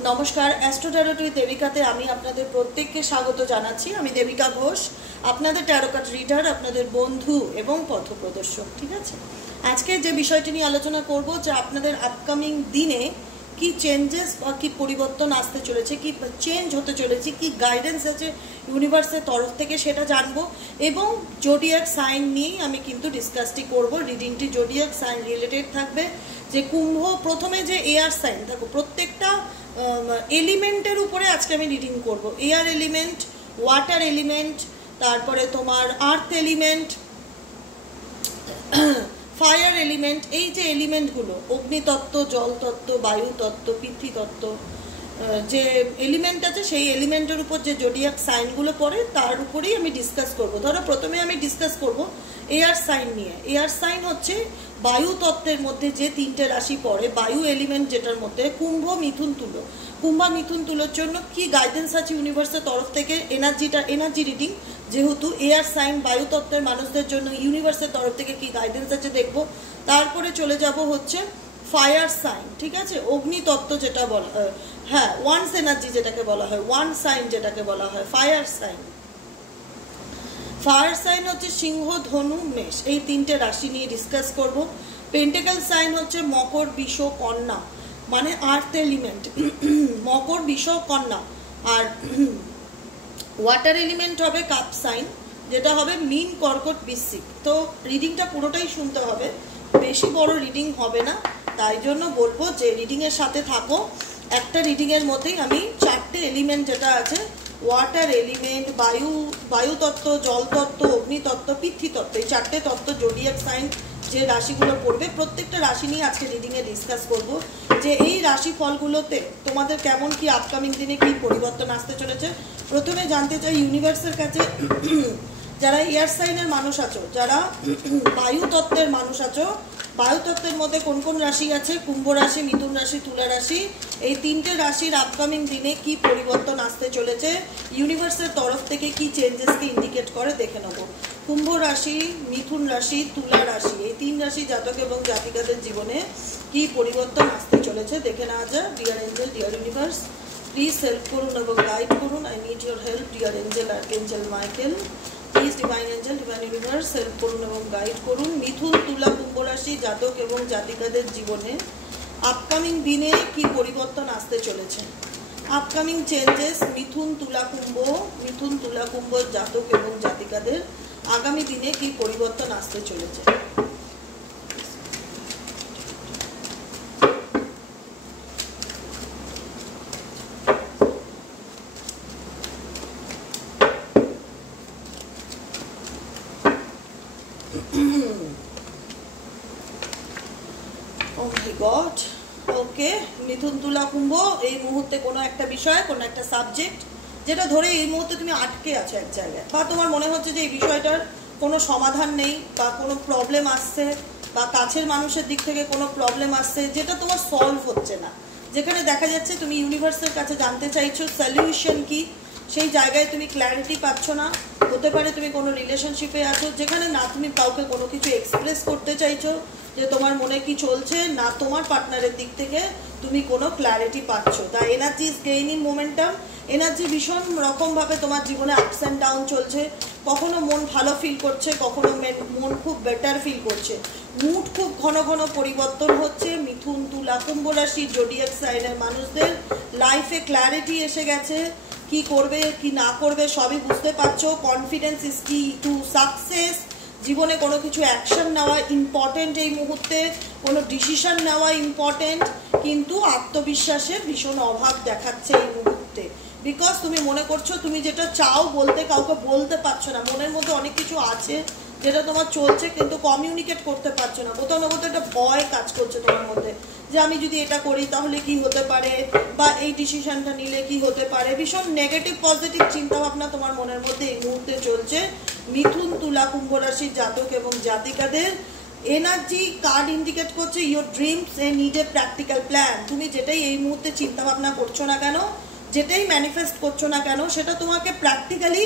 নমস্কার, astro tarot with দেবিকাতে আমি আপনাদের প্রত্যেককে স্বাগত জানাচ্ছি। আমি দেবিকা ঘোষ, আপনাদের ট্যারো কার্ড রিডার, আপনাদের বন্ধু এবং পথপ্রদর্শক। ঠিক আছে, আজকে যে বিষয়টি নিয়ে আলোচনা করব যে আপনাদের আপকামিং দিনে কি চেঞ্জেস বা কি পরিবর্তন আসতে চলেছে, কি চেঞ্জ হতে চলেছে, কি গাইডেন্স আছে ইউনিভার্সের তরফ থেকে সেটা জানবো। এবং জোডিয়াক সাইন নিয়েই আমি কিন্তু ডিসকাসটি করব। রিডিংটি জোডিয়াক সাইন রিলেটেড থাকবে। যে কুম্ভ প্রথমে যে এয়ার সাইন থাকবে, প্রত্যেকটা এলিমেন্টের উপরে আজকে আমি রিডিং করব। এয়ার এলিমেন্ট, ওয়াটার এলিমেন্ট, তারপরে তোমার আর্থ এলিমেন্ট, ফায়ার এলিমেন্ট, এই যে এলিমেন্টগুলো অগ্নিতত্ত্ব, জলতত্ত্ব, বায়ুতত্ত্ব, পৃথিবীতত্ত্ব, যে এলিমেন্ট আছে সেই এলিমেন্টের উপর যে জোডিয়াক সাইনগুলো পড়ে তার উপরেই আমি ডিসকাস করব। ধরো প্রথমে আমি ডিসকাস করব এয়ার সাইন নিয়ে। এয়ার সাইন হচ্ছে বায়ু তত্ত্বের মধ্যে যে তিনটে রাশি পড়ে, বায়ু এলিমেন্ট যেটার মধ্যে কুম্ভ, মিথুন, তুলো। কুম্ভ, মিথুন, তুলোর জন্য কি গাইডেন্স আছে ইউনিভার্সের তরফ থেকে, এনার্জি রিডিং, যেহেতু এয়ার সাইন বায়ু তত্ত্বের মানুষদের জন্য ইউনিভার্সের তরফ থেকে কি গাইডেন্স আছে দেখব। তারপরে চলে যাব হচ্ছে ফায়ার সাইন, ঠিক আছে, অগ্নিতত্ত্ব যেটা বলা, হ্যাঁ, ওয়ান্স এনার্জি যেটাকে বলা হয়, ওয়ান সাইন যেটাকে বলা হয় ফায়ার সাইন। ফায়ার সাইন হচ্ছে সিংহ, ধনু, মেষ, এই তিনটে রাশি নিয়ে ডিসকাস করব। পেন্টেকাল সাইন হচ্ছে মকর, বিষ, কন্যা, মানে আর্থ এলিমেন্ট, মকর, বিষ, কন্যা। আর ওয়াটার এলিমেন্ট হবে কাপ সাইন, যেটা হবে মীন, কর্কট, বৃশ্চিক। তো রিডিংটা পুরোটাই শুনতে হবে, বেশি বড় রিডিং হবে না, তাই জন্য বলবো যে রিডিংয়ের সাথে থাকো। একটা রিডিংয়ের মধ্যেই আমি চারটে এলিমেন্ট যেটা আছে, ওয়াটার এলিমেন্ট, বায়ুতত্ত্ব, জলতত্ত্ব, অগ্নিতত্ত্ব, পৃথিবীতত্ত্ব, এই চারটে তত্ত্ব জোডিয়াক সাইন যে রাশিগুলো পড়বে, প্রত্যেকটা রাশি নিয়ে আজকে রিডিংয়ে ডিসকাস করব যে এই রাশি ফলগুলোতে তোমাদের কেমন কি আপকামিং দিনে কি পরিবর্তন আসতে চলেছে। প্রথমে জানতে চাই ইউনিভার্সের কাছে যারা এয়ার সাইনের মানুষ আছো, যারা বায়ু তত্ত্বের মানুষ আছো, বায়ুতত্ত্বের মধ্যে কোন কোন রাশি আছে, কুম্ভ রাশি, মিথুন রাশি, তুলা রাশি, এই তিনটে রাশির আপকামিং দিনে কি পরিবর্তন আসতে চলেছে, ইউনিভার্সের তরফ থেকে কি চেঞ্জেসকে ইন্ডিকেট করে দেখে নেব। কুম্ভ রাশি, মিথুন রাশি, তুলা রাশি, এই তিন রাশি জাতক এবং জাতিকাদের জীবনে কি পরিবর্তন আসতে চলেছে দেখে নেওয়া যায়। Dear angel, dear universe, please help করুন এবং গাইড করুন। I need your help, dear angel, archangel Michael, please divine angel, divine universe help করুন এবং গাইড করুন। মিথুন, তুলা, কুম্ভ রাশি জাতক এবং জাতিকাদের জীবনে আপকামিং দিনে কি পরিবর্তন আসতে চলেছে, আপকামিং চেঞ্জেস মিথুন, তুলা, কুম্ভ জাতক এবং জাতিকাদের আগামী দিনে কি পরিবর্তন আসতে চলেছে। ওকে, মিথুন, তুলা, কুম্ভ, এই মুহূর্তে কোনো একটা বিষয়, কোনো একটা সাবজেক্ট যেটা ধরে এই মুহূর্তে তুমি আটকে আছো এক জায়গায়, বা তোমার মনে হচ্ছে যে এই বিষয়টার কোনো সমাধান নেই, বা কোনো প্রবলেম আসছে, বা কাছের মানুষের দিক থেকে কোনো প্রবলেম আসছে যেটা তোমার সলভ হচ্ছে না, যেখানে দেখা যাচ্ছে তুমি ইউনিভার্সের কাছে জানতে চাইছো সলিউশন কি, সেই জায়গায় তুমি ক্ল্যারিটি পাচ্ছ না। হতে পারে তুমি কোনো রিলেশনশিপে আছো যেখানে না তুমি কাউকে কোনো কিছু এক্সপ্রেস করতে চাইছো যে তোমার মনে কি চলছে, না তোমার পার্টনারের দিক থেকে তুমি কোনো ক্ল্যারিটি পাচ্ছ। The energy is gaining momentum, energy ভীষণ রকমভাবে তোমার জীবনে আপস অ্যান্ড ডাউন চলছে। কখনো মন ভালো ফিল করছে, কখনো মন খুব বেটার ফিল করছে, মুড খুব ঘন ঘন পরিবর্তন হচ্ছে। মিথুন, তুলা, কুম্ভ রাশি জোডিয়াক সাইনের মানুষদের লাইফে ক্ল্যারিটি এসে গেছে, কি করবে কি না করবে সবই বুঝতে পারছো। কনফিডেন্স ইজ কি টু সাকসেস, জীবনে কোনো কিছু অ্যাকশন নেওয়া ইম্পর্টেন্ট, এই মুহূর্তে কোনো ডিসিশন নেওয়া ইম্পর্টেন্ট, কিন্তু আত্মবিশ্বাসের ভীষণ অভাব দেখাচ্ছে এই মুহূর্তে। বিকজ তুমি মনে করছো তুমি যেটা চাও বলতে কাউকে বলতে পারছো না, মনের মধ্যে অনেক কিছু আছে যেটা তোমার চলছে কিন্তু কমিউনিকেট করতে পারছো না। কোথাও না কোথাও একটা ভয় কাজ করছে তোমার মধ্যে যে আমি যদি এটা করি তাহলে কি হতে পারে, বা এই ডিসিশনটা নিলে কি হতে পারে, ভীষণ নেগেটিভ পজিটিভ চিন্তাভাবনা তোমার মনের মধ্যে এই মুহূর্তে চলছে। মিথুন, তুলা, কুম্ভ রাশির জাতক এবং জাতিকাদের এনার্জি কার্ড ইন্ডিকেট করছে your dreams A need a practical plan. তুমি যেটাই এই মুহূর্তে চিন্তাভাবনা করছো না কেন, যেটাই ম্যানিফেস্ট করছো না কেন, সেটা তোমাকে প্র্যাকটিক্যালি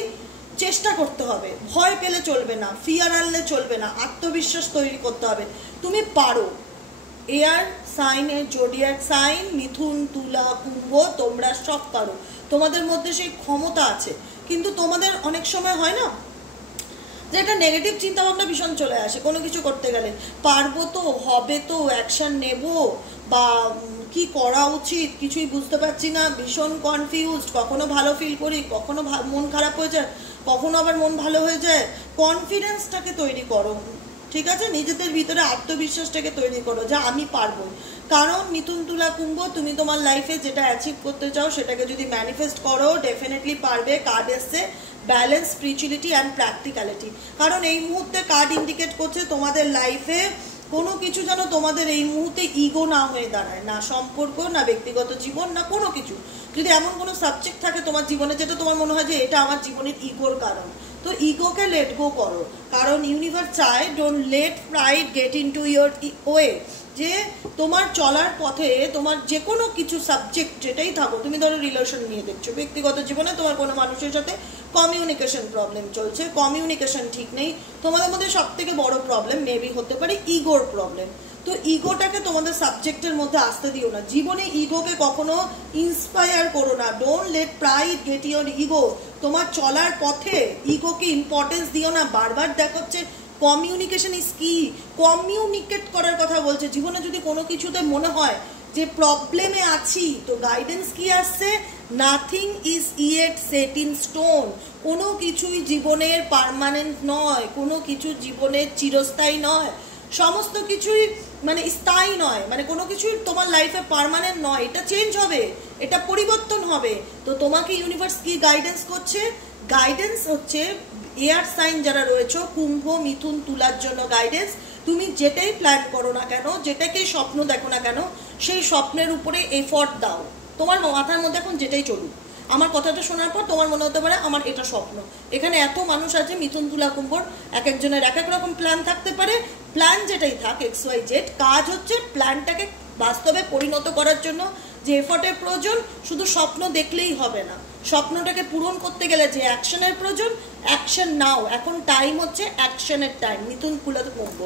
চেষ্টা করতে হবে। ভয় পেলে চলবে না, ফিয়ার আনলে চলবে না, আত্মবিশ্বাস তৈরি করতে হবে। তুমি পারো, এয়ার সাইনের জোডিয়াক সাইন মিথুন, তুলা, কুম্ভ, তোমরা সব পারো, তোমাদের মধ্যে সেই ক্ষমতা আছে। কিন্তু তোমাদের অনেক সময় হয় না যে একটা নেগেটিভ চিন্তা ভাবনা ভীষণ চলে আসে কোনো কিছু করতে গেলে, পারবো তো, হবে তো, অ্যাকশন নেব, বা কি করা উচিত কিছুই বুঝতে পারছি না, ভীষণ কনফিউজড, কখনো ভালো ফিল করি, কখনো মন খারাপ হয়ে যায়, কখনো আবার মন ভালো হয়ে যায়। কনফিডেন্সটাকে তৈরি করো, ঠিক আছে, নিজেদের ভিতরে আত্মবিশ্বাসটাকে তৈরি করো যে আমি পারবো। কারণ মিথুন, তুলা, কুম্ভ, তুমি তোমার লাইফে যেটা অ্যাচিভ করতে চাও সেটাকে যদি ম্যানিফেস্ট করো ডেফিনেটলি পারবে। কার্ড এসছে ব্যালেন্স, স্পিরিচুয়ালিটি অ্যান্ড প্র্যাকটিক্যালিটি। কারণ এই মুহূর্তে কার্ড ইন্ডিকেট করছে তোমাদের লাইফে কোনো কিছু যেন তোমাদের এই মুহূর্তে ইগো না হয়ে দাঁড়ায়, না সম্পর্ক, না ব্যক্তিগত জীবন, না কোনো কিছু। যদি এমন কোনো সাবজেক্ট থাকে তোমার জীবনে যেটা তোমার মনে হয় যে এটা আমার জীবনের ইগোর কারণ, তো ইগোকে লেট গো করো। কারণ ইউনিভার্স চায় don't let pride gate into your way, যে তোমার চলার পথে তোমার যে কোনো কিছু সাবজেক্ট যেটাই থাকো, তুমি ধরো রিলেশন নিয়ে দেখছো, ব্যক্তিগত জীবনে তোমার কোনো মানুষের সাথে কমিউনিকেশন প্রবলেম চলছে, কমিউনিকেশন ঠিক নেই, তোমাদের মধ্যে সব থেকে বড় প্রবলেম মেবি হতে পারে ইগোর প্রবলেম। তো ইগোটাকে তোমাদের সাবজেক্টের মধ্যে আসতে দিও না, জীবনে ইগোকে কখনো ইন্সপায়ার করো না। Don't let pride get your ego. তোমার চলার পথে ইগোকে ইম্পর্টেন্স দিও না। বারবার দেখাচ্ছে কমিউনিকেশন ইজ কি, কমিউনিকেট করার কথা বলছে। জীবনে যদি কোনো কিছুতে মনে হয় যে প্রবলেমে আছি, তো গাইডেন্স কি আসছে, nothing is yet set in stone. কোনো কিছুই জীবনের পার্মানেন্ট নয়, কোনো কিছু জীবনের চিরস্থায়ী নয়, সমস্ত কিছুই মানে স্থায়ী নয়, মানে কোনো কিছুই তোমার লাইফে পার্মানেন্ট নয়, এটা চেঞ্জ হবে, এটা পরিবর্তন হবে। তো তোমাকে ইউনিভার্স কি গাইডেন্স করছে, গাইডেন্স হচ্ছে এয়ার সাইন যারা রয়েছে কুম্ভ, মিথুন, তুলার জন্য গাইডেন্স। তুমি যেটাই প্ল্যান করো না কেন, যেটাকেই স্বপ্ন দেখো না কেন, সেই স্বপ্নের উপরে এফর্ট দাও। তোমার মাথার মধ্যে এখন যেটাই চলুক, আমার কথাটা শোনার পর তোমার মনে হতে পারে আমার এটা স্বপ্ন। এখানে এত মানুষ আছে মিথুন, তুলা, কুম্ভর, এক একজনের এক এক রকম প্ল্যান থাকতে পারে। প্ল্যান যেটাই থাক XYZ, কাজ হচ্ছে প্ল্যানটাকে বাস্তবে পরিণত করার জন্য যে এফর্টের প্রয়োজন। শুধু স্বপ্ন দেখলেই হবে না, স্বপ্নটাকে পূরণ করতে গেলে যে অ্যাকশনের প্রয়োজন, অ্যাকশন নাও। এখন টাইম হচ্ছে অ্যাকশনের টাইম। মিথুন, তুলা, কুম্ভ,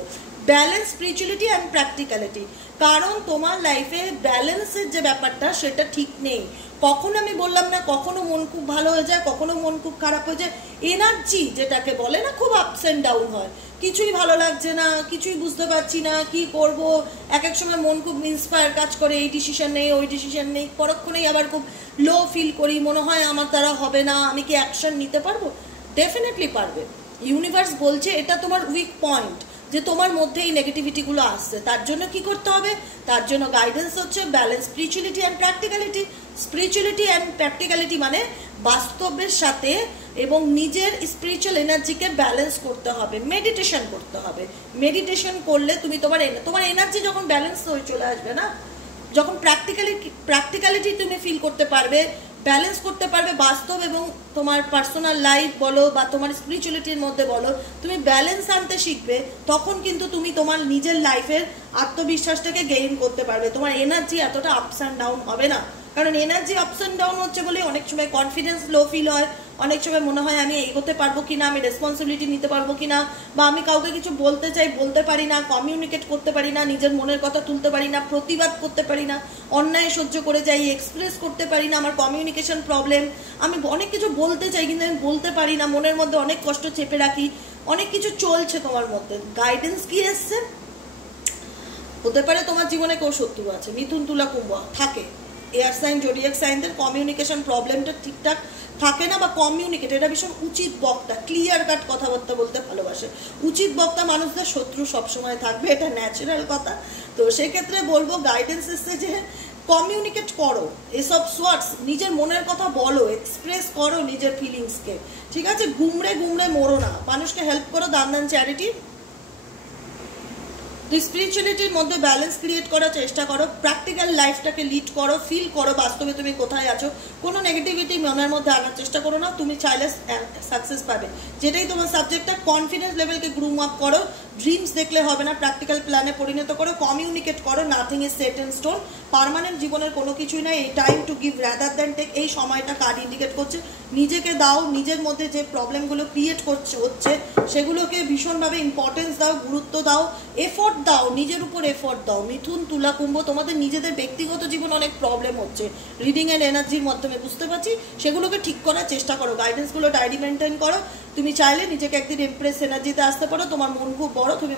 ব্যালেন্স, স্পিরিচুয়ালিটি অ্যান্ড প্র্যাকটিক্যালিটি। কারণ তোমার লাইফে ব্যালেন্সের যে ব্যাপারটা সেটা ঠিক নেই। কখনো আমি বললাম না, কখনো মন খুব ভালো হয়ে যায়, কখনো মন খুব খারাপ হয়ে যায়। এনার্জি যেটাকে বলে না, খুব আপস অ্যান্ড ডাউন হয়, কিছুই ভালো লাগছে না, কিছুই বুঝতে পারছি না কি করব। এক এক সময় মন খুব ইন্সপায়ার কাজ করে, এই ডিসিশন নেই, ওই ডিসিশন নেই, পরক্ষণেই আবার খুব লো ফিল করি, মনে হয় আমার দ্বারা হবে না, আমি কি অ্যাকশন নিতে পারবো? ডেফিনেটলি পারবে। ইউনিভার্স বলছে এটা তোমার উইক পয়েন্ট, যে তোমার মধ্যে এই নেগেটিভিটিগুলো আসছে। তার জন্য কি করতে হবে, তার জন্য গাইডেন্স হচ্ছে balance, spirituality and practicality. Spirituality and practicality মানে বাস্তবের সাথে এবং নিজের স্পিরিচুয়াল এনার্জিকে ব্যালেন্স করতে হবে, মেডিটেশন করতে হবে। মেডিটেশন করলে তুমি তোমার এনার্জি যখন ব্যালেন্স হয়ে চলে আসবে না, যখন প্র্যাকটিক্যালিটি তুমি ফিল করতে পারবে, ব্যালেন্স করতে পারবে, বাস্তব এবং তোমার পার্সোনাল লাইফ বলো বা তোমার স্পিরিচুয়ালিটির মধ্যে বলো, তুমি ব্যালেন্স আনতে শিখবে, তখন কিন্তু তুমি তোমার নিজের লাইফের আত্মবিশ্বাসটাকে গেইন করতে পারবে। তোমার এনার্জি এতটা আপস অ্যান্ড ডাউন হবে না। কারণ এনার্জি আপস অ্যান্ড ডাউন হচ্ছে বলে অনেক সময় কনফিডেন্স লো ফিল হয়, অনেক সময় মনে হয় আমি এগোতে পারবো কিনা, আমি রেসপন্সিবিলিটি নিতে পারবো কিনা, বা আমি কাউকে কিছু বলতে চাই বলতে পারি না, কমিউনিকেট করতে পারি না, নিজের মনের কথা তুলতে পারি না, প্রতিবাদ করতে পারি না, অন্যায় সহ্য করে যাই, এক্সপ্রেস করতে পারি না, আমার কমিউনিকেশন প্রবলেম, আমি অনেক কিছু বলতে চাই কিন্তু আমি বলতে পারি না, মনের মধ্যে অনেক কষ্ট চেপে রাখি, অনেক কিছু চলছে তোমার মধ্যে। গাইডেন্স কি এসছে, হতে পারে তোমার জীবনে কেউ শত্রু আছে, মিথুন, তুলা, কুম্ভ থাকে, এয়ার সাইন, জোডিয়াক সাইনদের কমিউনিকেশন প্রবলেমটা ঠিকঠাক থাকে না, বা কমিউনিকেট, এটা ভীষণ উচিত বক্তা, ক্লিয়ার কাট কথাবার্তা বলতে ভালোবাসে। উচিত বক্তা মানুষদের শত্রু সবসময় থাকবে, এটা ন্যাচারাল কথা। তো সেক্ষেত্রে বলবো গাইডেন্স এসছে যে কমিউনিকেট করো, এসব সোয়ার্টস, নিজের মনের কথা বলো, এক্সপ্রেস করো নিজের ফিলিংসকে, ঠিক আছে? গুমড়ে গুমড়ে মরো না, মানুষকে হেল্প করো, দান চ্যারিটি। তো স্পিরিচুয়ালিটির মধ্যে ব্যালেন্স ক্রিয়েট করার চেষ্টা করো, প্র্যাকটিক্যাল লাইফটাকে লিড করো, ফিল করো বাস্তবে তুমি কোথায় আছো। কোনো নেগেটিভিটি মনের মধ্যে আনার চেষ্টা করো না, তুমি চাইলে সাকসেস পাবে। যেটাই তোমার সাবজেক্টটা, কনফিডেন্স লেভেলকে গ্রুম আপ করো, ড্রিমস দেখলে হবে না, প্র্যাকটিক্যাল প্ল্যানে পরিণত করো, কমিউনিকেট করো, nothing is set in stone. Permanent জীবনের কোনো কিছুই নাই, এই time to give rather than take, এই সময়টা কার্ড ইন্ডিকেট করছে। নিজেকে দাও, নিজের মধ্যে যে প্রবলেমগুলো ক্রিয়েট হচ্ছে সেগুলোকে ভীষণভাবে ইম্পর্টেন্স দাও, গুরুত্ব দাও, এফোর্ট দাও, নিজের উপর এফোর্ট দাও। মিথুন, তুলা, কুম্ভ, তোমাদের নিজেদের ব্যক্তিগত জীবন অনেক প্রবলেম হচ্ছে, রিডিং এন্ড এনার্জির মাধ্যমে বুঝতে পারছি, সেগুলোকে ঠিক করার চেষ্টা করো। গাইডেন্সগুলো ডায়েরি মেনটেন করো। তুমি চাইলে নিজেকে একদিন এমপ্রেস এনার্জিতে আসতে পারো। তোমার মন খুব বড়, তুমি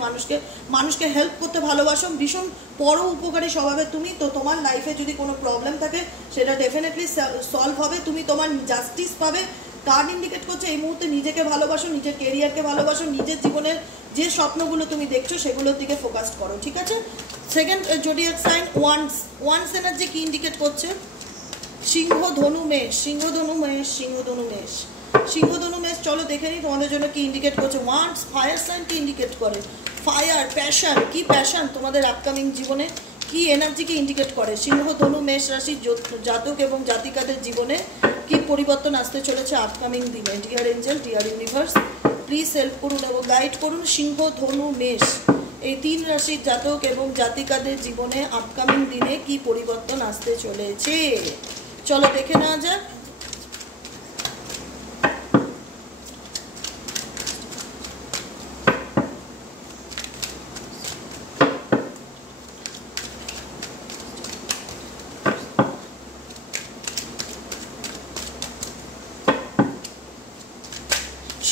মানুষকে হেল্প করতে ভালোবাসো, ভীষণ বড় উপকারী স্বভাবের তুমি। তো তোমার লাইফে যদি কোনো প্রবলেম থাকে সেটা ডেফিনেটলি সলভ হবে, তুমি তোমার জাস্টিস পাবে। কার্ড ইন্ডিকেট করছে এই মুহূর্তে নিজেকে ভালোবাসো, নিজের কেরিয়ারকে ভালোবাসো, নিজের জীবনের যে স্বপ্নগুলো তুমি দেখছো সেগুলোর দিকে ফোকাস করো, ঠিক আছে? Second zodiac sign once energy কি ইন্ডিকেট করছে? সিংহ, ধনু, মেষ। সিংহ, ধনু, মেষ, সিংহ, ধনু, মেষ, সিংহ, ধনু, মেষ। চলো দেখে নিই তোমাদের জন্য কি ইন্ডিকেট করছে। ওয়ান্স ফায়ার সাইন কি ইন্ডিকেট করে? Fire, passion. কি প্যাশন তোমাদের আপকামিং জীবনে, কি এনার্জিকে ইন্ডিকেট করে? সিংহ, ধনু, মেষ রাশির জাতক এবং জাতিকাদের জীবনে কি পরিবর্তন আসতে চলেছে আপকামিং দিনে? Deer angel, dear universe, please help করুন এবং গাইড করুন। সিংহ, ধনু, মেষ এই 3 রাশির জাতক এবং জাতিকাদের জীবনে আপকামিং দিনে কি পরিবর্তন আসতে চলেছে, চলো দেখে নেওয়া যাক।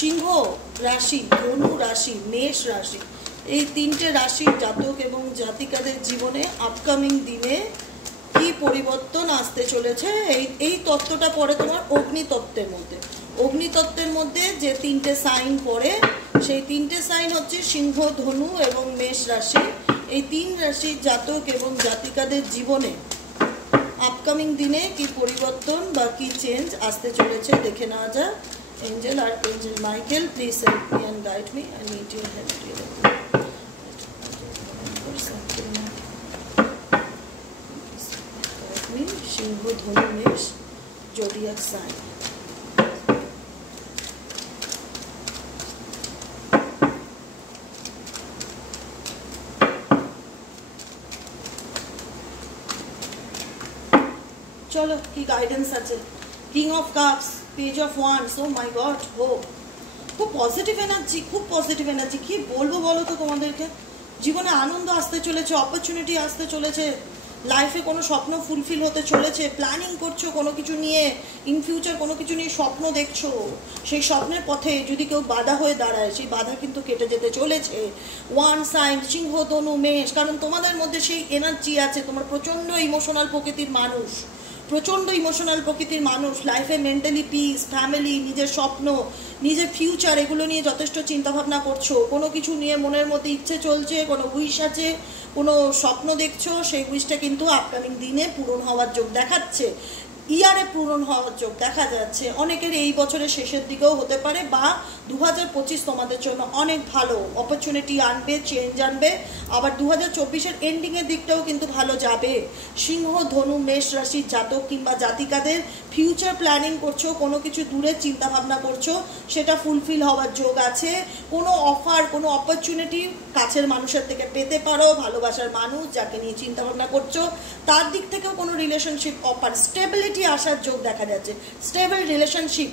সিংহ রাশি, ধনু রাশি, মেষ রাশি এই 3টে রাশির জাতক এবং জাতিকাদের জীবনে আপকামিং দিনে কি পরিবর্তন আসতে চলেছে এই তত্ত্বটা পড়ে তোমার অগ্নিতত্ত্বের মধ্যে। অগ্নিতত্ত্বের মধ্যে যে 3টে সাইন পড়ে সেই 3টে সাইন হচ্ছে সিংহ, ধনু এবং মেষ রাশি। এই 3 রাশির জাতক এবং জাতিকাদের জীবনে আপকামিং দিনে কি পরিবর্তন বা কি চেঞ্জ আসতে চলেছে দেখে নেওয়া যাক। Angel, Archangel Michael, please help me and guide me. I need your help. Guide me. Shingho, Dhanu, Mesh, Zodiac sign. চলো কি গাইডেন্স আছে। King of cups, page of wands, oh my god, hope. খুব positive energy, খুব positive energy. কি বলবো বলো তো তোমাদেরকে, জীবনে আনন্দ আসতে চলেছে, অপরচুনিটি আসতে চলেছে, লাইফে কোনো স্বপ্ন ফুলফিল হতে চলেছে, প্ল্যানিং করছো কোনো কিছু নিয়ে, ইন ফিউচার কোনো কিছু নিয়ে স্বপ্ন দেখছো, সেই স্বপ্নের পথে যদি কেউ বাধা হয়ে দাঁড়ায় সেই বাধা কিন্তু কেটে যেতে চলেছে। ওয়ান সাইন সিংহ, ধনু, মেষ, কারণ তোমাদের মধ্যে সেই এনার্জি আছে, তোমার প্রচণ্ড ইমোশনাল প্রকৃতির মানুষ, প্রচণ্ড ইমোশনাল প্রকৃতির মানুষ, লাইফে মেন্টালি পিস, ফ্যামিলি, নিজের স্বপ্ন, নিজের ফিউচার এগুলো নিয়ে যথেষ্ট চিন্তাভাবনা করছো, কোনো কিছু নিয়ে মনের মধ্যে ইচ্ছে চলছে, কোনো উইশ আছে, কোনো স্বপ্ন দেখছো, সেই উইশটা কিন্তু আপকামিং দিনে পূরণ হওয়ার যোগ দেখাচ্ছে, ইয়ারে পূরণ হওয়ার যোগ দেখা যাচ্ছে। অনেকের এই বছরের শেষের দিকেও হতে পারে বা 2025 তোমাদের জন্য অনেক ভালো অপরচুনিটি আনবে, চেঞ্জ আনবে। আবার 2024-এর এন্ডিংয়ের দিকটাও কিন্তু ভালো যাবে। সিংহ, ধনু, মেষ রাশির জাতক কিংবা জাতিকাদের ফিউচার প্ল্যানিং করছো, কোনো কিছু দূরের চিন্তাভাবনা করছো, সেটা ফুলফিল হওয়ার যোগ আছে। কোনো অফার, কোনো অপরচুনিটি কাছের মানুষের থেকে পেতে পারো, ভালোবাসার মানুষ যাকে নিয়ে চিন্তাভাবনা করছো তার দিক থেকেও কোনো রিলেশনশিপ অফার, স্টেবিলিটি আসার যোগ দেখা যাচ্ছে, স্টেবল রিলেশনশিপ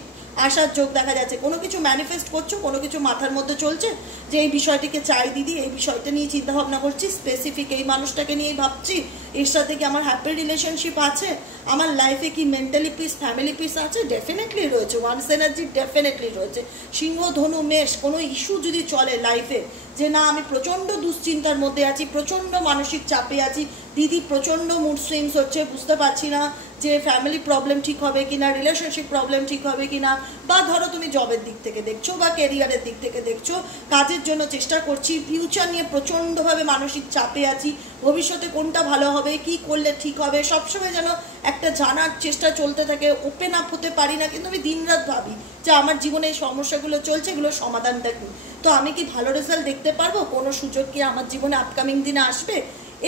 আসার যোগ দেখা যাচ্ছে। কোনো কিছু ম্যানিফেস্ট করছো, কোনো কিছু মাথার মধ্যে চলছে যে এই বিষয়টিকে চাই দিদি, এই বিষয়টা নিয়ে চিন্তা ভাবনা করছি, স্পেসিফিক এই মানুষটাকে নিয়েই ভাবছি, এর সাথে কি আমার হ্যাপি রিলেশনশিপ আছে, আমার লাইফে কি মেন্টালি পিস, ফ্যামিলি পিস আছে, ডেফিনেটলি রয়েছে। ওয়ান্স এনার্জি ডেফিনেটলি রয়েছে। সিংহ, ধনু, মেষ, কোনো ইস্যু যদি চলে লাইফে যে না আমি প্রচণ্ড দুশ্চিন্তার মধ্যে আছি, প্রচণ্ড মানসিক চাপে আছি দিদি, প্রচণ্ড মুড সুইংস হচ্ছে, বুঝতে পারছি না যে ফ্যামিলি প্রবলেম ঠিক হবে কিনা, রিলেশনশিপ প্রবলেম ঠিক হবে কিনা, বা ধরো তুমি জবের দিক থেকে দেখছো বা কেরিয়ারের দিক থেকে দেখছো, কাজের জন্য চেষ্টা করছি, ফিউচার নিয়ে প্রচণ্ডভাবে মানসিক চাপে আছি, ভবিষ্যতে কোনটা ভালো হবে, কি করলে ঠিক হবে, সবসময় যেন একটা জানার চেষ্টা চলতে থাকে, ওপেন আপ হতে পারি না, কিন্তু আমি দিনরাত ভাবি যে আমার জীবনে এই সমস্যাগুলো চলছে, এগুলোর সমাধানটা কী, তো আমি কি ভালো রেজাল্ট দেখতে পারবো, কোনো সুযোগ কি আমার জীবনে আপকামিং দিনে আসবে।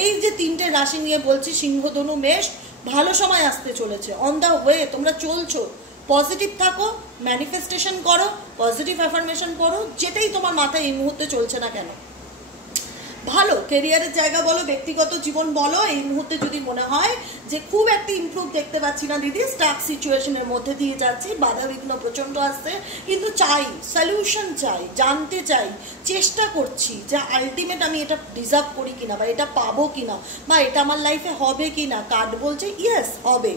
এই যে 3টে রাশি নিয়ে বলছি, সিংহ, ধনু, মেষ, ভালো সময় আসতে চলেছে, অন দ্য ওয়ে, তোমরা চলছো, পজিটিভ থাকো, ম্যানিফেস্টেশন করো, পজিটিভ অ্যাফার্মেশন করো, যেটাই তোমার মাথায় এই মুহূর্তে চলছে না কেন। ভালো কেরিয়ারের জায়গা বলো, ব্যক্তিগত জীবন বলো, এই মুহূর্তে যদি মনে হয় যে খুব একটা ইমপ্রুভ দেখতে পাচ্ছি না দিদি, স্টাক সিচুয়েশনের মধ্যে দিয়ে যাচ্ছি, বাধা বিঘ্ন প্রচণ্ড আসছে, কিন্তু চাই সলিউশন, চাই জানতে চাই, চেষ্টা করছি যে আলটিমেট আমি এটা ডিজার্ভ করি কিনা, বা এটা পাবো কিনা, বা এটা আমার লাইফে হবে কিনা, কার্ড বলছে ইয়েস হবে।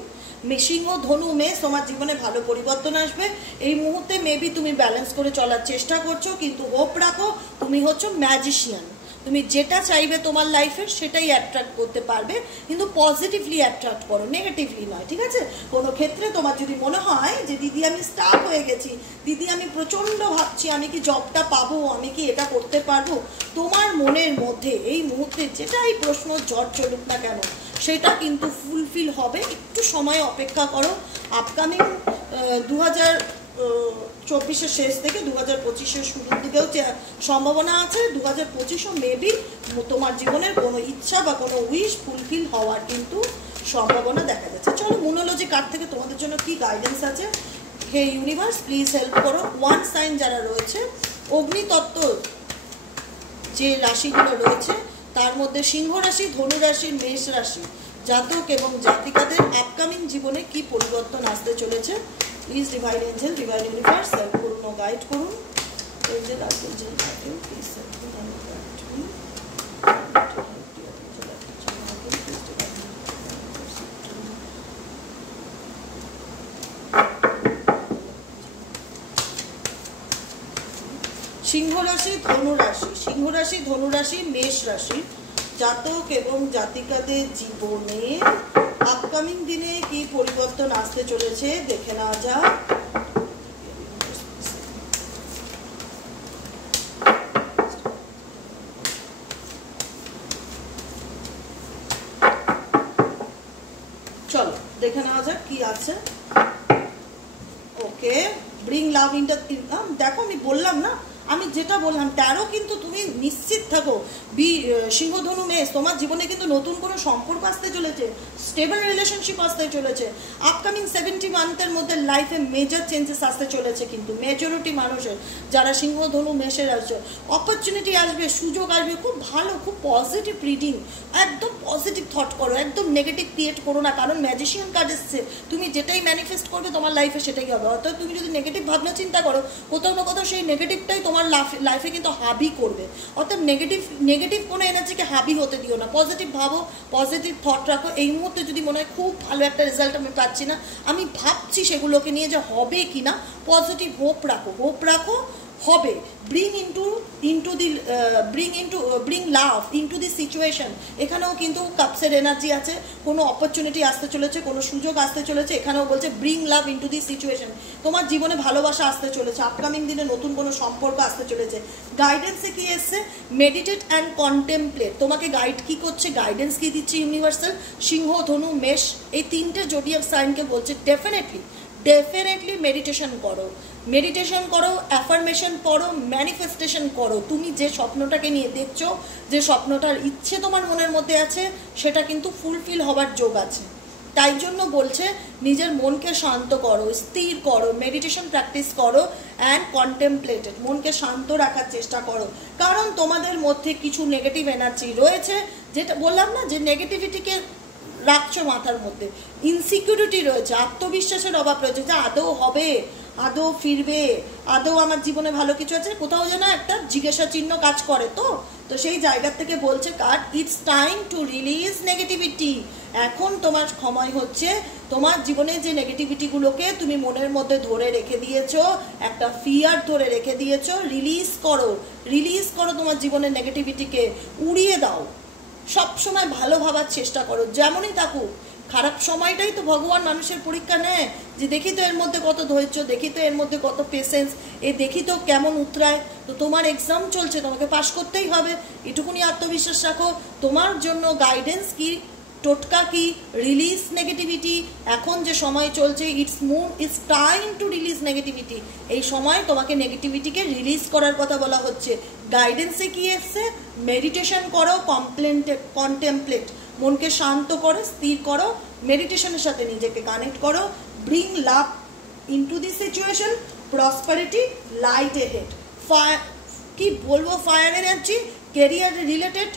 সিংহ ধনু মেষ, তোমার জীবনে ভালো পরিবর্তন আসবে এই মুহূর্তে। মেবি তুমি ব্যালেন্স করে চলার চেষ্টা করছো, কিন্তু হোপ রাখো, তুমি হচ্ছে ম্যাজিশিয়ান, তুমি যেটা চাইবে তোমার লাইফের সেটাই অ্যাট্রাক্ট করতে পারবে, কিন্তু পজিটিভলি অ্যাট্রাক্ট করো, নেগেটিভলি নয়, ঠিক আছে? কোনো ক্ষেত্রে তোমার যদি মনে হয় যে দিদি আমি স্টাক হয়ে গেছি, দিদি আমি প্রচণ্ড ভাবছি আমি কি জবটা পাবো, আমি কি এটা করতে পারবো, তোমার মনের মধ্যে এই মুহূর্তে যেটাই প্রশ্ন ঝড় চলুক না কেন সেটা কিন্তু ফুলফিল হবে। একটু সময় অপেক্ষা করো, আপকামিং 2024-এর শেষ থেকে 2025-এর শুরুর দিকেও সম্ভাবনা আছে। 2025-ও মেবি তোমার জীবনের কোনো ইচ্ছা বা কোনো উইশ ফুলফিল হওয়ার কিন্তু সম্ভাবনা দেখা যাচ্ছে। চলো মুনোলজি কার্ড থেকে তোমাদের জন্য কি গাইডেন্স আছে। হে ইউনিভার্স প্লিজ হেল্প করো। ওয়ান সাইন যারা রয়েছে, অগ্নিতত্ত্ব যে রাশিগুলো রয়েছে তার মধ্যে সিংহ রাশি, ধনু রাশি, মেষ রাশি জাতক এবং জাতিকাদের আপকামিং জীবনে কি পরিবর্তন আসতে চলেছে। Please divine angel, divine universe help করুন ও গাইড করুন। Angel archangel guide please help করুন ও গাইড করুন। সিংহ রাশি, ধনু রাশি, সিংহ রাশি, ধনু রাশি, মেষ রাশি জাতক এবং জাতিকাদের জীবনে আপকামিং দিনে কি পরিবর্তন আসতে চলেছে দেখে নেওয়া যাক। চলো দেখে নেওয়া যাক কি আছে। ওকে, ব্রিং লাভ ইন্টার, দেখো আমি বললাম না, আমি যেটা বললাম 13 কিন্তু তুমি নিশ্চিত থাকো সিংহ ধনু মেষ তোমার জীবনে কিন্তু নতুন কোনো সম্পর্ক আসতে চলেছে, স্টেবল রিলেশনশিপ আসতে চলেছে। আপকামিং 70 মান্থের মধ্যে লাইফে মেজর চেঞ্জেস আসতে চলেছে, কিন্তু মেজরিটি মানুষের যারা সিংহ ধনু মেষের আসছে অপরচুনিটি আসবে, সুযোগ আসবে, খুব ভালো, খুব পজিটিভ রিডিং, একদম পজিটিভ থট করো, একদম নেগেটিভ ক্রিয়েট করো না, কারণ ম্যাজিশিয়ান কার্ড এসছে, তুমি যেটাই ম্যানিফেস্ট করবে তোমার লাইফে সেটাই হবে। অর্থাৎ তুমি যদি নেগেটিভ ভাবনা চিন্তা করো কোথাও না কোথাও সেই নেগেটিভটাই তোমার লাইফে কিন্তু হাবি করবে। অর্থাৎ নেগেটিভ কোনো এনার্জিকে হাবি হতে দিও না, পজিটিভ ভাবো, পজিটিভ থট রাখো। এই মুহূর্তে যদি মনে হয় খুব ভালো একটা রেজাল্ট আমি পাচ্ছি না, আমি ভাবছি সেগুলোকে নিয়ে যে হবে কি না, পজিটিভ হোপ রাখো, হোপ রাখো, হবে। ব্রিং লাভ ইনটু দি সিচুয়েশন, এখানেও কিন্তু কাপসের এনার্জি আছে, কোনো অপরচুনিটি আসতে চলেছে, কোনো সুযোগ আসতে চলেছে, এখানেও বলছে ব্রিং লাভ ইনটু দি সিচুয়েশন, তোমার জীবনে ভালোবাসা আসতে চলেছে, আপকামিং দিনে নতুন কোনো সম্পর্ক আসতে চলেছে। গাইডেন্সে কি এসছে, মেডিটেট অ্যান্ড কন্টেমপ্লেট, তোমাকে গাইড কি করছে, গাইডেন্স কি দিচ্ছে ইউনিভার্সাল, সিংহ ধনু মেষ এই তিনটে জোডিয়াক সাইনকে বলছে ডেফিনেটলি মেডিটেশন করো, অ্যাফার্মেশন করো, ম্যানিফেস্টেশন করো। তুমি যে স্বপ্নটাকে নিয়ে দেখছো, যে স্বপ্নটার ইচ্ছে তোমার মনের মধ্যে আছে, সেটা কিন্তু ফুলফিল হবার যোগ আছে। তাই জন্য বলছে নিজের মনকে শান্ত করো, স্থির করো, মেডিটেশন প্র্যাকটিস করো অ্যান্ড কন্টেমপ্লেটেড, মনকে শান্ত রাখার চেষ্টা করো, কারণ তোমাদের মধ্যে কিছু নেগেটিভ এনার্জি রয়েছে, যেটা বললাম না যে নেগেটিভিটিকে রাখছো মাথার মধ্যে, ইনসিকিউরিটি রয়েছে, আত্মবিশ্বাসের অভাব রয়েছে, যে আদৌ হবে, আদৌ ফিরবে, আদৌ আমার জীবনে ভালো কিছু আছে, কোথাও যেন একটা জিজ্ঞাসা চিহ্ন কাজ করে। তো সেই জায়গা থেকে বলছে card, it's time to release negativity. এখন তোমার সময় হচ্ছে তোমার জীবনে যে নেগেটিভিটিগুলোকে তুমি মনের মধ্যে ধরে রেখে দিয়েছো, একটা ফিয়ার ধরে রেখে দিয়েছো, রিলিজ করো তোমার জীবনের নেগেটিভিটিকে, উড়িয়ে দাও। সব সময় ভালো ভাবার চেষ্টা করো, যেমনই থাকুক। খারাপ সময়টাই তো ভগবান মানুষের পরীক্ষা নেয়, যে দেখি তো এর মধ্যে কত ধৈর্য, দেখি তো এর মধ্যে কত পেশেন্স, দেখি তো কেমন উতরায়। তো তোমার এক্সাম চলছে, তোমাকে পাশ করতেই হবে, এটুকুনি আত্মবিশ্বাস রাখো। তোমার জন্য গাইডেন্স কি, টোটকা কি, রিলিজ নেগেটিভিটি। এখন যে সময় চলছে, it's time to release negativity. এই সময় তোমাকে নেগেটিভিটিকে রিলিজ করার কথা বলা হচ্ছে। গাইডেন্সে কি এসছে, মেডিটেশন করো, কন্টেমপ্লেট, মনকে শান্ত করো, স্থির করো, মেডিটেশনের সাথে নিজেকে কানেক্ট করো, ব্রিং লাভ ইনটু দি সিচুয়েশন, প্রসপারিটি, লাইট এহেড। কি বলবো, ফায়ার এনার্জি, কেরিয়ার রিলেটেড,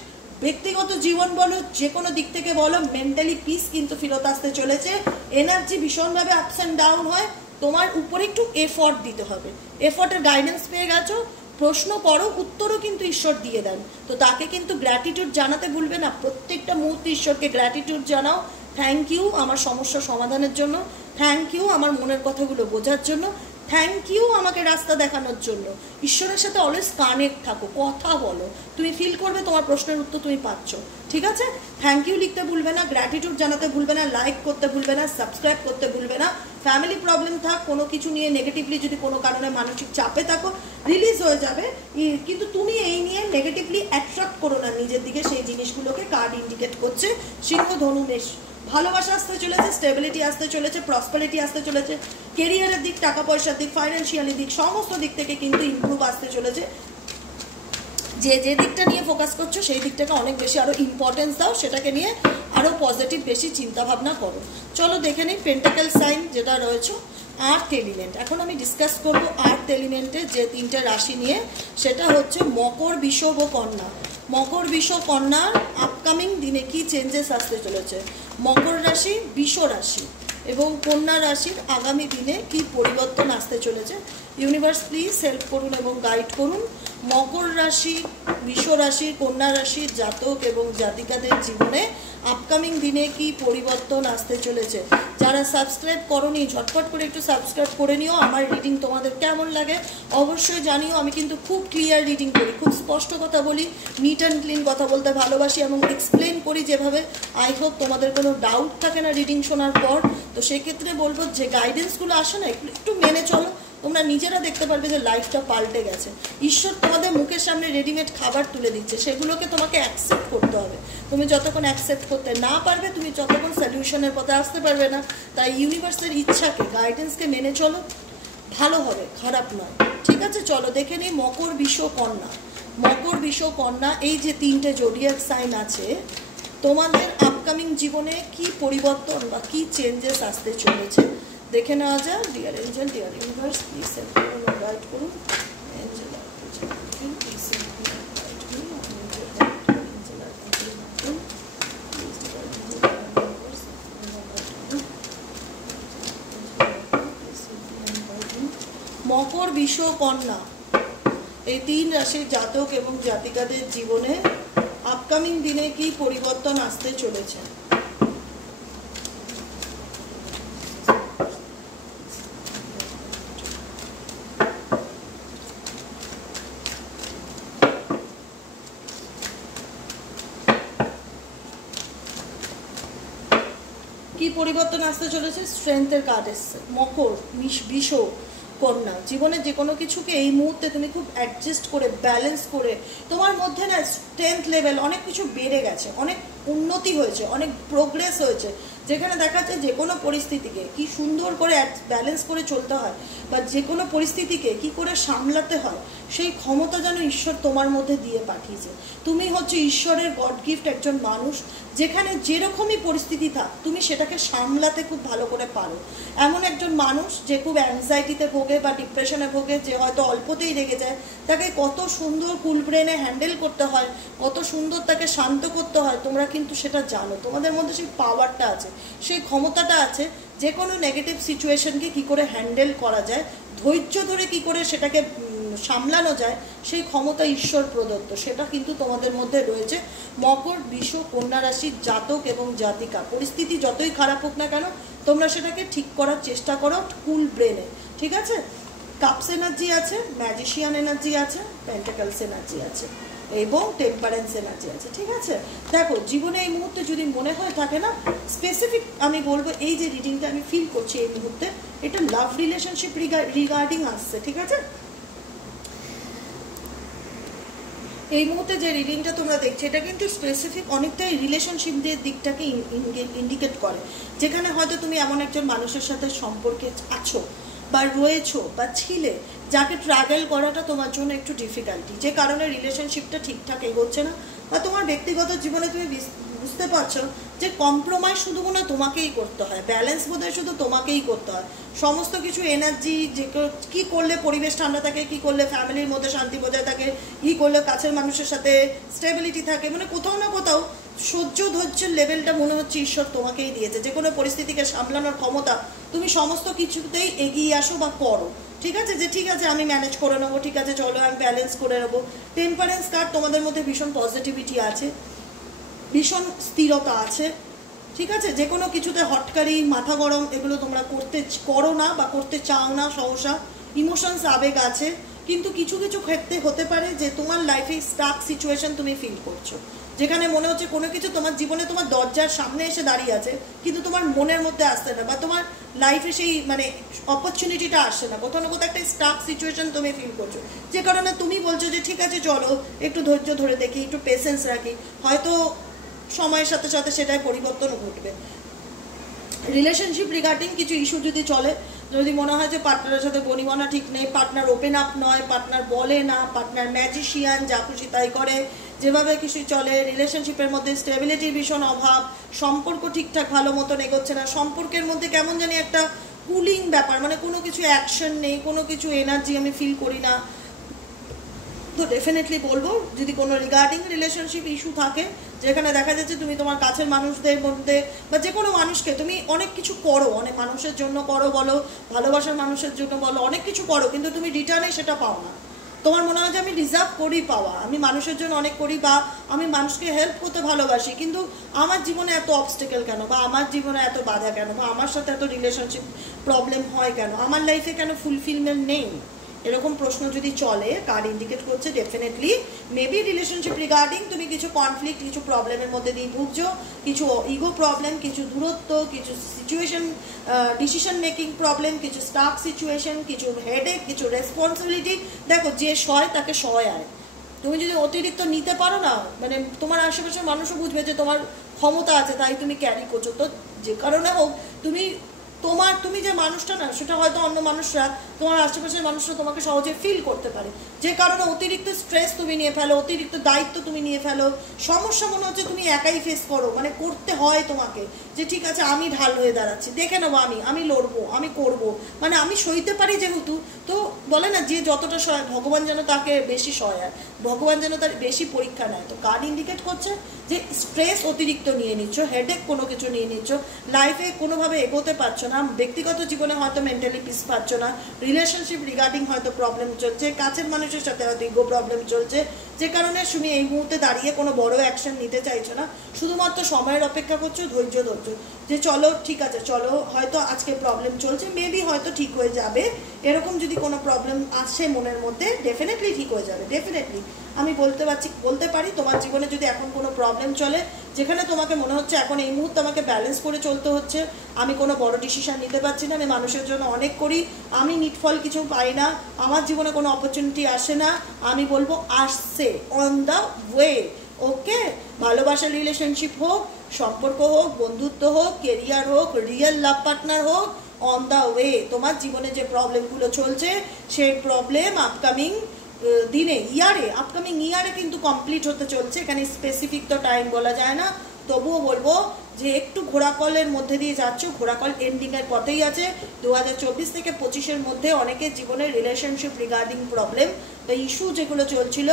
ব্যক্তিগত জীবন বলো, যে কোনো দিক থেকে বলো, মেন্টালি পিস কিন্তু ফেরত আসতে চলেছে। এনার্জি ভীষণভাবে আপস অ্যান্ড ডাউন হয়, তোমার উপরে একটু এফর্ট দিতে হবে। এফর্টের গাইডেন্স পেয়ে গেছো, প্রশ্ন করো, উত্তরও কিন্তু ঈশ্বর দিয়ে দেন। তো তাকে কিন্তু গ্র্যাটিটিউড জানাতে ভুলবে না, প্রত্যেকটা মুহূর্তে ঈশ্বরকে গ্র্যাটিটিউড জানাও। থ্যাংক ইউ আমার সমস্যা সমাধানের জন্য, থ্যাংক ইউ আমার মনের কথাগুলো বোঝার জন্য, থ্যাংক ইউ আমাকে রাস্তা দেখানোর জন্য। ঈশ্বরের সাথে অলওয়েজ কানেক্ট থাকো, কথা বলো, তুমি ফিল করবে তোমার প্রশ্নের উত্তর তুমি পাচ্ছ। ঠিক আছে, থ্যাংক ইউ লিখতে ভুলবে না, গ্র্যাটিটিউড জানাতে ভুলবে না, লাইক করতে ভুলবে না, সাবস্ক্রাইব করতে ভুলবে না। ফ্যামিলি প্রবলেম থাক, কোনো কিছু নিয়ে নেগেটিভলি যদি কোনো কারণে মানসিক চাপে থাকো, রিলিজ হয়ে যাবে, কিন্তু তুমি এই নিয়ে নেগেটিভলি অ্যাট্রাক্ট করো না নিজের দিকে সেই জিনিসগুলোকে। কার্ড ইন্ডিকেট করছে সিংহ, ধনু, মেষ। ভালোবাসা আসতে চলেছে, স্টেবিলিটি আসতে চলেছে, প্রসপারিটি আসতে চলেছে, কেরিয়ারের দিক, টাকা পয়সার দিক, ফাইন্যান্সিয়ালি দিক, সমস্ত দিক থেকে কিন্তু ইমপ্রুভ আসতে চলেছে। যে যে দিকটা নিয়ে ফোকাস করছো সেই দিকটাকে অনেক বেশি আরও ইম্পর্টেন্স দাও, সেটাকে নিয়ে আরও পজিটিভ বেশি চিন্তাভাবনা করো। চলো দেখে নিই পেন্টাকেল সাইন যেটা রয়েছে, আর্থ এলিমেন্ট। এখন আমি ডিসকাস করব আর্থ এলিমেন্টের যে তিনটে রাশি নিয়ে, সেটা হচ্ছে মকর, বিষব ও কন্যা। মকর, বিষ, কন্যার আপকামিং দিনে কি চেঞ্জেস আসতে চলেছে, মকর রাশি, বিষ রাশি এবং কন্যা রাশির আগামী দিনে কি পরিবর্তন আসতে চলেছে। ইউনিভার্স প্লিজ হেল্প করুন এবং গাইড করুন। মকর রাশি, বিষ রাশি, কন্যা রাশির জাতক এবং জাতিকাদের জীবনে আপকামিং দিনে কি পরিবর্তন আসতে চলেছে। যারা সাবস্ক্রাইব করোনি ঝটপট করে একটু সাবস্ক্রাইব করে নিও। আমার রিডিং তোমাদের কেমন লাগে অবশ্যই জানিও। আমি কিন্তু খুব ক্লিয়ার রিডিং করি, খুব স্পষ্ট কথা বলি, নিট অ্যান্ড ক্লিন কথা বলতে ভালোবাসি এবং এক্সপ্লেন করি যেভাবে। আই হোপ তোমাদের কোনো ডাউট থাকে না রিডিং শোনার পর। তো সেক্ষেত্রে বলবো যে গাইডেন্সগুলো আসে না, একটু মেনে চলো, তোমরা নিজেরা দেখতে পারবে যে লাইফটা পাল্টে গেছে। ঈশ্বর তোমাদের মুখের সামনে রেডিমেড খাবার তুলে দিচ্ছে, সেগুলোকে তোমাকে অ্যাকসেপ্ট করতে হবে। তুমি যতক্ষণ অ্যাকসেপ্ট করতে না পারবে, তুমি ততক্ষণ সলিউশনের পথে আসতে পারবে না। তাই ইউনিভার্সের ইচ্ছাকে, গাইডেন্সকে মেনে চলো, ভালো হবে, খারাপ নয়। ঠিক আছে, চলো দেখে নিই মকর, বিষ, কন্যা। মকর, বিষ, কন্যা এই যে তিনটে জোডিয়াক সাইন আছে, তোমাদের আপকামিং জীবনে কি পরিবর্তন বা কি চেঞ্জেস আসতে চলেছে দেখে নেওয়া যায়। Dear angel, dear universe please help করুন, গাইড করুন। এঞ্জেল মকর, বিষ, কন্যা এই তিন রাশির জাতক এবং জাতিকাদের জীবনে আপকামিং দিনে কি পরিবর্তন আসতে চলেছে। কি পরিবর্তন আসতে চলেছে, স্ট্রেংথের কার্ড এসছে। মকর, বিষ, কন্যা জীবনে যে কোনো কিছুকে এই মুহূর্তে তুমি খুব অ্যাডজাস্ট করে, ব্যালেন্স করে, তোমার মধ্যে না স্ট্রেংথ লেভেল অনেক কিছু বেড়ে গেছে, অনেক উন্নতি হয়েছে, অনেক প্রোগ্রেস হয়েছে, যেখানে দেখা যাচ্ছে যে কোনো পরিস্থিতিকে কি সুন্দর করে ব্যালেন্স করে চলতে হয় বা যে কোনো পরিস্থিতিকে কি করে সামলাতে হয়, সেই ক্ষমতা যেন ঈশ্বর তোমার মধ্যে দিয়ে পাঠিয়েছে। তুমি হচ্ছে ঈশ্বরের গড গিফট একজন মানুষ, যেখানে যেরকমই পরিস্থিতি থাক তুমি সেটাকে সামলাতে খুব ভালো করে পারো। এমন একজন মানুষ যে খুব অ্যাংজাইটিতে ভোগে বা ডিপ্রেশনে ভোগে, যে হয়তো অল্পতেই রেগে যায়, তাকে কত সুন্দর কুল ব্রেনে হ্যান্ডেল করতে হয়, কত সুন্দর তাকে শান্ত করতে হয়, তোমরা কিন্তু সেটা জানো। তোমাদের মধ্যে সেই পাওয়ারটা আছে, সেই ক্ষমতাটা আছে, যে কোনো নেগেটিভ সিচুয়েশনকে কি করে হ্যান্ডেল করা যায়, ধৈর্য ধরে কি করে সেটাকে সামলানো যায়, সেই ক্ষমতা ঈশ্বর প্রদত্ত, সেটা কিন্তু তোমাদের মধ্যে রয়েছে। মকর, বিষ, কন্যা রাশির জাতক এবং জাতিকা, পরিস্থিতি যতই খারাপ হোক না কেন তোমরা সেটাকে ঠিক করার চেষ্টা করো কুল ব্রেনে। ঠিক আছে, কাপস এনার্জি আছে, ম্যাজিশিয়ান এনার্জি আছে, পেন্টাকলস এনার্জি আছে এবং টেম্পারেন্স এনার্জি আছে। ঠিক আছে, দেখো জীবনে এই মুহূর্তে যদি মনে হয় থাকে না স্পেসিফিক, আমি বলবো এই যে রিডিংটা আমি ফিল করছি এই মুহূর্তে, এটা লাভ রিলেশনশিপ রিগার্ডিং আসছে। ঠিক আছে, এই মুহূর্তে যে রিডিংটা তোমরা দেখছো এটা কিন্তু স্পেসিফিক অনেকটাই রিলেশনশিপদের দিকটাকে ইন্ডিকেট করে, যেখানে হয়তো তুমি এমন একজন মানুষের সাথে সম্পর্কে আছো বা রয়েছো বা ছিলে, যাকে ট্রাভেল করাটা তোমার জন্য একটু ডিফিকাল্টি, যে কারণে রিলেশনশিপটা ঠিকঠাক এগোচ্ছে না, বা তোমার ব্যক্তিগত জীবনে তুমি বুঝতে পারছো যে কম্প্রোমাইজ শুধু না তোমাকেই করতে হয়, ব্যালেন্স বোধহয় শুধু তোমাকেই করতে হয়। সমস্ত কিছু এনার্জি যে কী করলে পরিবেশ ঠান্ডা থাকে, কী করলে ফ্যামিলির মধ্যে শান্তি বজায় থাকে, কী করলে কাছের মানুষের সাথে স্টেবিলিটি থাকে, মানে কোথাও না কোথাও সহ্য ধৈর্যের লেভেলটা মনে হচ্ছে ঈশ্বর তোমাকেই দিয়েছে। যে কোনো পরিস্থিতিকে সামলানোর ক্ষমতা, তুমি সমস্ত কিছুতেই এগিয়ে আসো বা করো। ঠিক আছে, যে ঠিক আছে আমি ম্যানেজ করে নেবো, ঠিক আছে চলো আমি ব্যালেন্স করে নেবো। টেম্পারেন্স কার্ড, তোমাদের মধ্যে ভীষণ পজিটিভিটি আছে, ভীষণ স্থিরতা আছে। ঠিক আছে, যে কোনো কিছুতে হটকারি মাথা গরম এগুলো তোমরা করো না বা করতে চাও না সহসা। ইমোশনস আবেগ আছে, কিন্তু কিছু কিছু ক্ষেত্রে হতে পারে যে তোমার লাইফে স্টাক সিচুয়েশন তুমি ফিল করছো, যেখানে মনে হচ্ছে কোনো কিছু তোমার জীবনে তোমার দরজার সামনে এসে দাঁড়িয়ে আছে কিন্তু তোমার মনের মধ্যে আসছে না, বা তোমার লাইফে সেই মানে অপরচুনিটিটা আসছে না, কোথাও না কোথাও একটা স্টাক সিচুয়েশন তুমি ফিল করছো, যে কারণে তুমি বলছো যে ঠিক আছে চলো একটু ধৈর্য ধরে দেখি, একটু পেশেন্স রাখি, হয়তো সময়ের সাথে সাথে সেটাই পরিবর্তন ঘটবে। রিলেশনশিপ রিগার্ডিং কিছু ইস্যু যদি চলে, যদি মনে হয় যে পার্টনারের সাথে বনিবনা ঠিক নেই, পার্টনার ওপেন আপ নয়, পার্টনার বলে না, পার্টনার ম্যাজিশিয়ান, যা খুশি তাই করে, যেভাবে কিছু চলে, রিলেশনশিপের মধ্যে স্টেবিলিটির ভীষণ অভাব, সম্পর্ক ঠিকঠাক ভালো মতন এগোচ্ছে না, সম্পর্কের মধ্যে কেমন জানি একটা কুলিং ব্যাপার, মানে কোনো কিছু অ্যাকশন নেই, কোনো কিছু এনার্জি আমি ফিল করি না, তো ডেফিনেটলি বলবো যদি কোনো রিগার্ডিং রিলেশনশিপ ইস্যু থাকে, যেখানে দেখা যাচ্ছে তুমি তোমার কাছের মানুষদের মধ্যে বা যে কোনো মানুষকে তুমি অনেক কিছু করো, অনেক মানুষের জন্য করো বলো, ভালোবাসার মানুষের জন্য বলো, অনেক কিছু করো, কিন্তু তুমি রিটার্নে সেটা পাও না। তোমার মনে হয় যে আমি ডিজার্ভ করি পাওয়া, আমি মানুষের জন্য অনেক করি বা আমি মানুষকে হেল্প করতে ভালোবাসি, কিন্তু আমার জীবনে এত অবস্টেকেল কেন, বা আমার জীবনে এত বাধা কেন, বা আমার সাথে এত রিলেশনশিপ প্রবলেম হয় কেন, আমার লাইফে কেন ফুলফিলমেন্ট নেই, এরকম প্রশ্ন যদি চলে, কার্ড ইন্ডিকেট করছে ডেফিনেটলি মেবি রিলেশনশিপ রিগার্ডিং তুমি কিছু কনফ্লিক্ট, কিছু প্রবলেমের মধ্যে দিয়ে ভুগছো, কিছু ইগো প্রবলেম, কিছু দূরত্ব, কিছু সিচুয়েশন ডিসিশন মেকিং প্রবলেম, কিছু স্টাক সিচুয়েশন, কিছু হেডেক, কিছু রেসপন্সিবিলিটি। দেখো যে সয় তাকে সয় আয়, তুমি যদি অতিরিক্ত নিতে পারো না, মানে তোমার আশেপাশের মানুষও বুঝবে যে তোমার ক্ষমতা আছে তাই তুমি ক্যারি করছো, তো যে কারণে হোক তুমি যে মানুষটা না সেটা হয়তো অন্য মানুষরা, তোমার আশেপাশের মানুষরা তোমাকে সহজে ফিল করতে পারে, যে কারণে অতিরিক্ত স্ট্রেস তুমি নিয়ে ফেলো, অতিরিক্ত দায়িত্ব তুমি নিয়ে ফেলো, সমস্যা মনে হচ্ছে তুমি একাই ফেস করো, মানে করতে হয় তোমাকে, যে ঠিক আছে আমি ঢাল হয়ে দাঁড়াচ্ছি, দেখে নেবো, আমি লড়বো, আমি করব, মানে আমি সইতে পারি যেহেতু, তো বলে না যে যতটা সহায় ভগবান যেন তাকে বেশি সহায়, ভগবান যেন তার বেশি পরীক্ষা নেয়। তো কার্ড ইন্ডিকেট করছে যে স্ট্রেস অতিরিক্ত নিয়ে নিচ্ছ, হেডেক কোনো কিছু নিয়ে নিচ্ছ, লাইফে কোনোভাবে এগোতে পারছো না, ব্যক্তিগত জীবনে হয়তো মেন্টালি পিস পাচ্ছ না, রিলেশনশিপ রিগার্ডিং হয়তো প্রবলেম চলছে, কাছের মানুষের সাথে হয়তো ইগো প্রবলেম চলছে, যে কারণে তুমি এই মুহূর্তে দাঁড়িয়ে কোনো বড় অ্যাকশন নিতে চাইছো না, শুধুমাত্র সময়ের অপেক্ষা করছো, ধৈর্য ধরছো, যে চলো ঠিক আছে চলো হয়তো আজকে প্রবলেম চলছে, মেবি হয়তো ঠিক হয়ে যাবে, এরকম যদি কোনো প্রবলেম আসে মনের মধ্যে ডেফিনেটলি ঠিক হয়ে যাবে। ডেফিনেটলি আমি বলতে পারি তোমার জীবনে যদি এখন কোনো প্রবলেম চলে, যেখানে তোমাকে মনে হচ্ছে এখন এই মুহূর্তে আমাকে ব্যালেন্স করে চলতে হচ্ছে, আমি কোনো বড় ডিসিশন নিতে পারছি না, আমি মানুষের জন্য অনেক করি, আমি নিটফল কিছু পাই না, আমার জীবনে কোনো অপরচুনিটি আসে না, আমি বলবো আসছে, অন দ্য ওয়ে। ওকে, ভালোবাসার রিলেশনশিপ হোক, সম্পর্ক হোক, বন্ধুত্ব হোক, কেরিয়ার হোক, রিয়েল লাভ পার্টনার হোক, অন দ্য ওয়ে। তোমার জীবনে যে প্রবলেমগুলো চলছে সেই প্রবলেম আপকামিং দিনে, আপকামিং ইয়ারে কিন্তু কমপ্লিট হতে চলছে, এখানে স্পেসিফিক তো টাইম বলা যায় না, তবুও বলবো যে একটু ঘোরাকলের মধ্যে দিয়ে যাচ্ছ, ঘোরাকল এন্ডিংয়ের পথেই আছে। 2024 থেকে 25-এর মধ্যে অনেকের জীবনে রিলেশনশিপ রিগার্ডিং প্রবলেম বা ইস্যু যেগুলো চলছিল,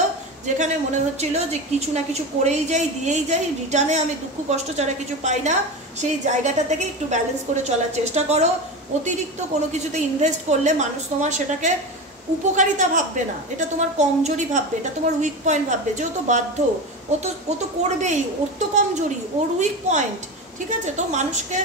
যেখানে মনে হচ্ছিল যে কিছু না কিছু করেই যাই, দিয়েই যাই, রিটার্নে আমি দুঃখ কষ্ট ছাড়া কিছু পাই না, সেই জায়গাটা থেকে একটু ব্যালেন্স করে চলার চেষ্টা করো। অতিরিক্ত কোনো কিছুতে ইনভেস্ট করলে মানুষ তোমার সেটাকে উপকারিতা ভাববে না, এটা তোমার কমজোরি ভাববে, এটা তোমার উইক পয়েন্ট ভাববে, যেহেতু বাধ্য ও তো করবেই, ওর তো কমজোরি, ওর উইক পয়েন্ট। ঠিক আছে, তো মানুষকে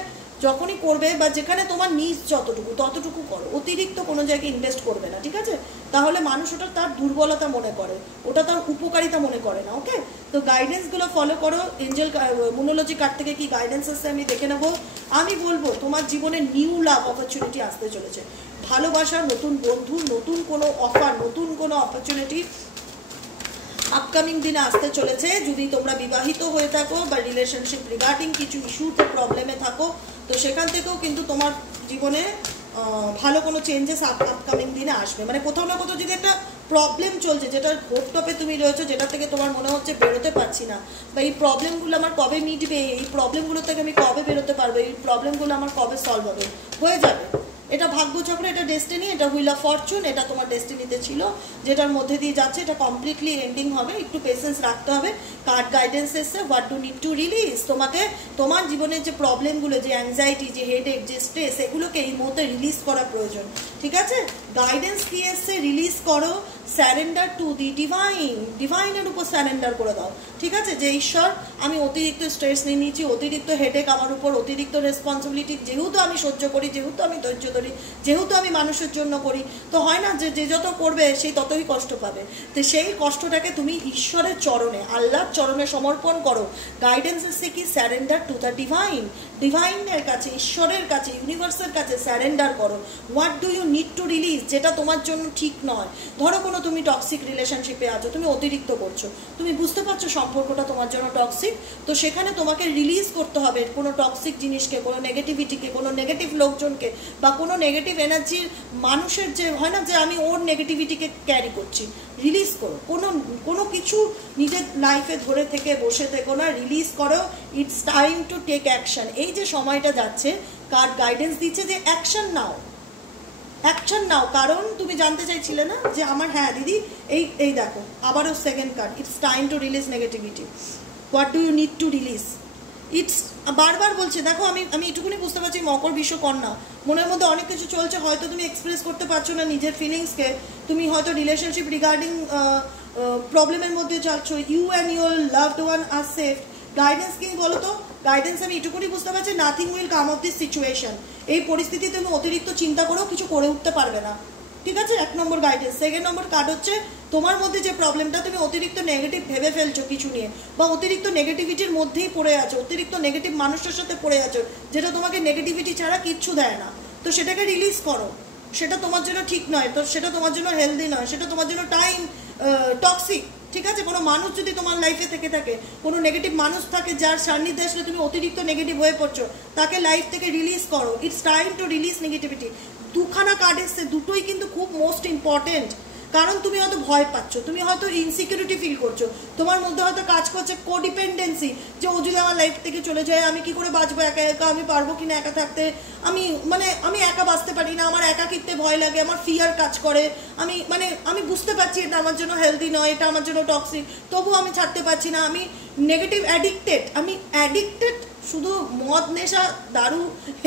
যখনই করবে বা যেখানে তোমার নিজ যতটুকু ততটুকু করো, অতিরিক্ত কোনো জায়গায় ইনভেস্ট করবে না। ঠিক আছে, তাহলে মানুষ ওটা তার দুর্বলতা মনে করে, ওটা তার উপকারিতা মনে করে না। ওকে, তো গাইডেন্সগুলো ফলো করো। এঞ্জেল মুনোলজি কার্ড থেকে কি গাইডেন্স আসছে আমি দেখে নেবো। আমি বলবো তোমার জীবনে নিউ লাভ অপরচুনিটি আসতে চলেছে, ভালোবাসার নতুন বন্ধু, নতুন কোনো অফার, নতুন কোনো অপরচুনিটি আপকামিং দিনে আসতে চলেছে। যদি তোমরা বিবাহিত হয়ে থাকো বা রিলেশনশিপ রিগার্ডিং কিছু ইস্যুতে প্রবলেমে থাকো, তো সেখান থেকেও কিন্তু তোমার জীবনে ভালো কোনো চেঞ্জেস আপকামিং দিনে আসবে, মানে কোথাও না কোথাও যদি একটা প্রবলেম চলছে, যেটার ঘোর টপে তুমি রয়েছো, যেটা থেকে তোমার মনে হচ্ছে বেরোতে পারছি না, বা এই প্রবলেমগুলো আমার কবে মিটবে, এই প্রবলেমগুলো থেকে আমি কবে বেরোতে পারবো, এই প্রবলেমগুলো আমার কবে সলভ হবে, হয়ে যাবে। এটা ভাগ্যচক্র, এটা ডেস্টিনি, এটা হুইল অফ ফরচুন, এটা তোমার ডেস্টিনিতে ছিল, যেটার মধ্যে দিয়ে যাচ্ছে, এটা কমপ্লিটলি এন্ডিং হবে। একটু পেশেন্স রাখতে হবে। কার্ড গাইডেন্স এসছে, what do need to release. তোমাকে তোমার জীবনের যে প্রবলেমগুলো, যে অ্যাংজাইটি, যে হেডেক, যে স্ট্রেস, এগুলোকে এই মুহূর্তে রিলিজ করা প্রয়োজন। ঠিক আছে, গাইডেন্স কি এসছে, রিলিজ করো, স্যারেন্ডার টু দি ডিভাইন, ডিভাইনের উপর স্যারেন্ডার করে দাও। ঠিক আছে, যে ঈশ্বর আমি অতিরিক্ত স্ট্রেস নিয়ে নিয়েছি, অতিরিক্ত হেডেক আমার উপর, অতিরিক্ত রেসপন্সিবিলিটি, যেহেতু আমি সহ্য করি, যেহেতু আমি ধৈর্য ধরি, যেহেতু আমি মানুষের জন্য করি, তো হয় না যে যে যত করবে সেই ততই কষ্ট পাবে। তো সেই কষ্টটাকে তুমি ঈশ্বরের চরণে, আল্লাহর চরণে সমর্পণ করো। গাইডেন্স এসে কি, স্যারেন্ডার টু দ্য ডিভাইন, ডিভাইনের কাছে, ঈশ্বরের কাছে, ইউনিভার্সের কাছে স্যারেন্ডার করো। What do you need to release, যেটা তোমার জন্য ঠিক নয়। ধরো কোনো তুমি টক্সিক রিলেশনশিপে আছো, তুমি অতিরিক্ত করছো, তুমি বুঝতে পারছো সম্পর্কটা তোমার জন্য টক্সিক, তো সেখানে তোমাকে রিলিজ করতে হবে কোনো টক্সিক জিনিসকে, কোনো নেগেটিভিটিকে, কোনো নেগেটিভ লোকজনকে, বা কোনো নেগেটিভ এনার্জির মানুষের যে হয় না যে আমি ওর নেগেটিভিটিকে ক্যারি করছি, রিলিজ করো। কোনো কিছু নিজের লাইফে ধরে থেকে বসে থেকো না, রিলিজ করো। It's time to take action. এই যে সময়টা যাচ্ছে, কার্ড গাইডেন্স দিচ্ছে যে অ্যাকশন নাও, অ্যাকশন নাও। কারণ তুমি জানতে চাইছিলে না যে আমার, হ্যাঁ দিদি, এই দেখো আবারও second card, it's time to release negativity. What do you need to release, it's বারবার বলছে। দেখো আমি এটুকুনি বুঝতে পারছি, মকর বিশ্ব কন্যা, মনের মধ্যে অনেক কিছু চলছে, হয়তো তুমি এক্সপ্রেস করতে পারছো না নিজের ফিলিংসকে, তুমি হয়তো রিলেশনশিপ রিগার্ডিং প্রবলেমের মধ্যে যাচ্ছ। You and your loved one are safe. Guidance কি বলো তো, গাইডেন্স আমি এটুকুনি বুঝতে পারছি, nothing will come of this situation. এই পরিস্থিতিতে তুমি অতিরিক্ত চিন্তা করেও কিছু করে উঠতে পারবে না। ঠিক আছে, 1 নম্বর গাইডেন্স। সেকেন্ড নম্বর কার্ড হচ্ছে তোমার মধ্যে যে প্রবলেমটা, তুমি অতিরিক্ত নেগেটিভ ভেবে ফেলছো কিছু নিয়ে, বা অতিরিক্ত নেগেটিভিটির মধ্যেই পড়ে আছো, অতিরিক্ত নেগেটিভ মানুষের সাথে পড়ে আছো, যেটা তোমাকে নেগেটিভিটি ছাড়া কিচ্ছু দেয় না। তো সেটাকে রিলিজ করো। সেটা তোমার জন্য ঠিক নয়, তো সেটা তোমার জন্য হেলদি নয়, সেটা তোমার জন্য টাইম টক্সিক। ঠিক আছে, কোনো মানুষ যদি তোমার লাইফে থেকে থাকে, কোনো নেগেটিভ মানুষ থাকে যার সান্নিধ্যে আসলে তুমি অতিরিক্ত নেগেটিভ হয়ে পড়ছো, তাকে লাইফ থেকে রিলিজ করো। It's time to release negativity. দুখানা কার্ড এসছে, দুটোই কিন্তু খুব মোস্ট ইম্পর্টেন্ট। কারণ তুমি হয়তো ভয় পাচ্ছ, তুমি হয়তো ইনসিকিউরিটি ফিল করছো, তোমার মধ্যে হয়তো কাজ করছে কোডিপেন্ডেন্সি, যে ও যদি আমার লাইফ থেকে চলে যায় আমি কি করে বাঁচবো একা একা, আমি পারবো কিনা একা থাকতে, আমি একা বাঁচতে পারি না, আমার একাকিত্বে ভয় লাগে, আমার ফিয়ার কাজ করে, আমি বুঝতে পারছি এটা আমার জন্য হেলদি নয়, এটা আমার জন্য টক্সিক, তবু আমি ছাড়তে পারছি না, আমি নেগেটিভ অ্যাডিক্টেড। আমি অ্যাডিক্টেড শুধু মদ, নেশা, দারু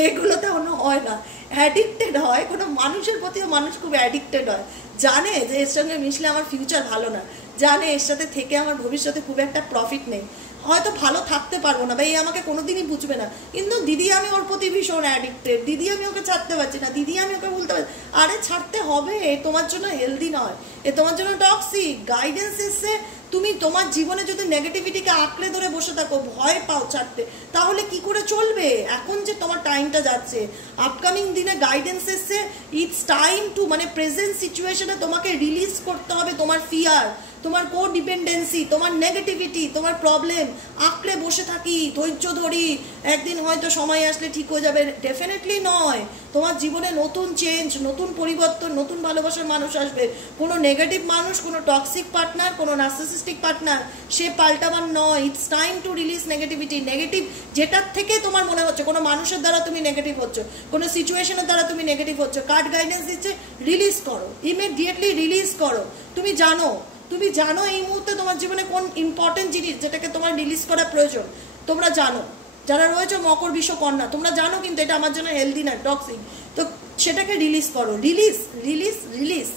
এগুলোতে হয় না, অ্যাডিক্টেড হয় কোনো মানুষের প্রতিও। মানুষ খুব অ্যাডিক্টেড হয়, জানে যে এর সঙ্গে মিশলে আমার ফিউচার ভালো না, জানে এর সাথে থেকে আমার ভবিষ্যতে খুব একটা প্রফিট নেই, হয়তো ভালো থাকতে পারবো না, বা এই আমাকে কোনোদিনই বুঝবে না, কিন্তু দিদি আমি ওর প্রতি ভীষণ অ্যাডিক্টেড, দিদি আমি ওকে ছাড়তে পারছি না, দিদি আমি ওকে বলতে পারছি, আরে ছাড়তে হবে, এ তোমার জন্য হেলদি নয়, এ তোমার জন্য টক্সিক। গাইডেন্স এসছে, তুমি তোমার জীবনে যদি নেগেটিভিটিকে আঁকড়ে ধরে বসে থাকো, ভয় পাও ছাড়তে, তাহলে কি করে চলবে? এখন যে তোমার টাইমটা যাচ্ছে, আপকামিং দিনে গাইডেন্স এসছে, ইটস টাইম টু, প্রেজেন্ট সিচুয়েশনে তোমাকে রিলিজ করতে হবে তোমার ফিয়ার, তোমার কোডিপেন্ডেন্সি, তোমার নেগেটিভিটি, তোমার প্রবলেম। আঁকড়ে বসে থাকি, ধৈর্য ধরি, একদিন হয়তো সময় আসলে ঠিক হয়ে যাবে, ডেফিনেটলি নয়। তোমার জীবনে নতুন চেঞ্জ, নতুন পরিবর্তন, নতুন ভালোবাসার মানুষ আসবে। কোনো নেগেটিভ মানুষ, কোনো টক্সিক পার্টনার, কোনো নার্সিসিস্টিক পার্টনার, সে পাল্টাবার নয়। It's time to release negativity. Negative যেটার থেকে তোমার মনে হচ্ছে কোনো মানুষের দ্বারা তুমি নেগেটিভ হচ্ছ, কোনো সিচুয়েশনের দ্বারা তুমি নেগেটিভ হচ্ছ, কার্ড গাইডেন্স দিচ্ছে রিলিজ করো, ইমিডিয়েটলি রিলিজ করো। তুমি জানো এই মুহূর্তে তোমার জীবনে কোন ইম্পর্টেন্ট জিনিস যেটাকে তোমার রিলিজ করা প্রয়োজন, তোমরা জানো। যারা রয়েছে মকর বিশ্ব কন্যা, তোমরা জানো কিন্তু এটা আমার জন্য হেলদি না, টক্সিক, তো সেটাকে রিলিজ করো। Release release release.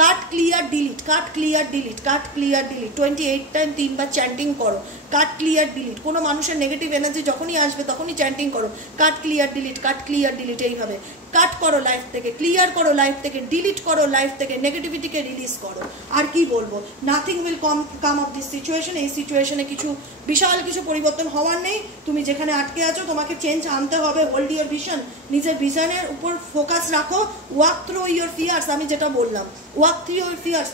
কাট ক্লিয়ার ডিলিট, কাট ক্লিয়ার ডিলিট, কাট ক্লিয়ার ডিলিট 28 টাইম 3 বার চ্যান্টিং করো। কাট ক্লিয়ার ডিলিট। কোনো মানুষের নেগেটিভ এনার্জি যখনই আসবে তখনই চ্যান্টিং করো, কাট ক্লিয়ার ডিলিট, কাট ক্লিয়ার ডিলিট। এইভাবে কাট করো লাইফ থেকে, ক্লিয়ার করো লাইফ থেকে, ডিলিট করো লাইফ থেকে, নেগেটিভিটিকে রিলিজ করো। আর কি বলবো, nothing will come of this situation. এই সিচুয়েশনে বিশাল কিছু পরিবর্তন হওয়ার নেই। তুমি যেখানে আটকে আছো তোমাকে চেঞ্জ আনতে হবে। হোল্ড ইউর ভিশন, নিজের ভিশনের উপর ফোকাস রাখো। ওয়াক থ্রু ইউর ফিয়ার্স, আমি যেটা বললাম, walk through your fears.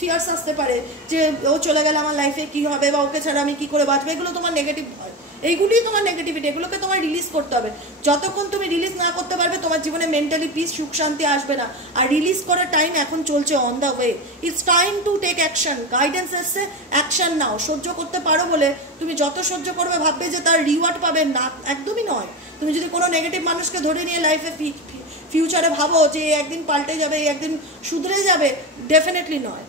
Fears আসতে পারে যে ও চলে গেলে আমার লাইফে কি হবে, বা ওকে ছাড়া আমি কি করে বাঁচবো, এগুলো তোমার নেগেটিভ ভয়। এইগুলিই তোমার নেগেটিভিটি, এগুলোকে তোমার রিলিজ করতে হবে। যতক্ষণ তুমি রিলিজ না করতে পারবে তোমার জীবনে মেন্টালি পিস, সুখ শান্তি আসবে না। আর রিলিজ করার টাইম এখন চলছে, on the way. It's time to take action. Guidance এসছে, অ্যাকশন নাও। সহ্য করতে পারো বলে তুমি যত সহ্য করবে ভাববে যে তার রিওয়ার্ড পাবে, না, একদমই নয়। তুমি যদি কোনো নেগেটিভ মানুষকে ধরে নিয়ে লাইফে ফিউচারে ভাবো যে একদিন পাল্টে যাবে, একদিন শুধরে যাবে, ডেফিনেটলি নয়।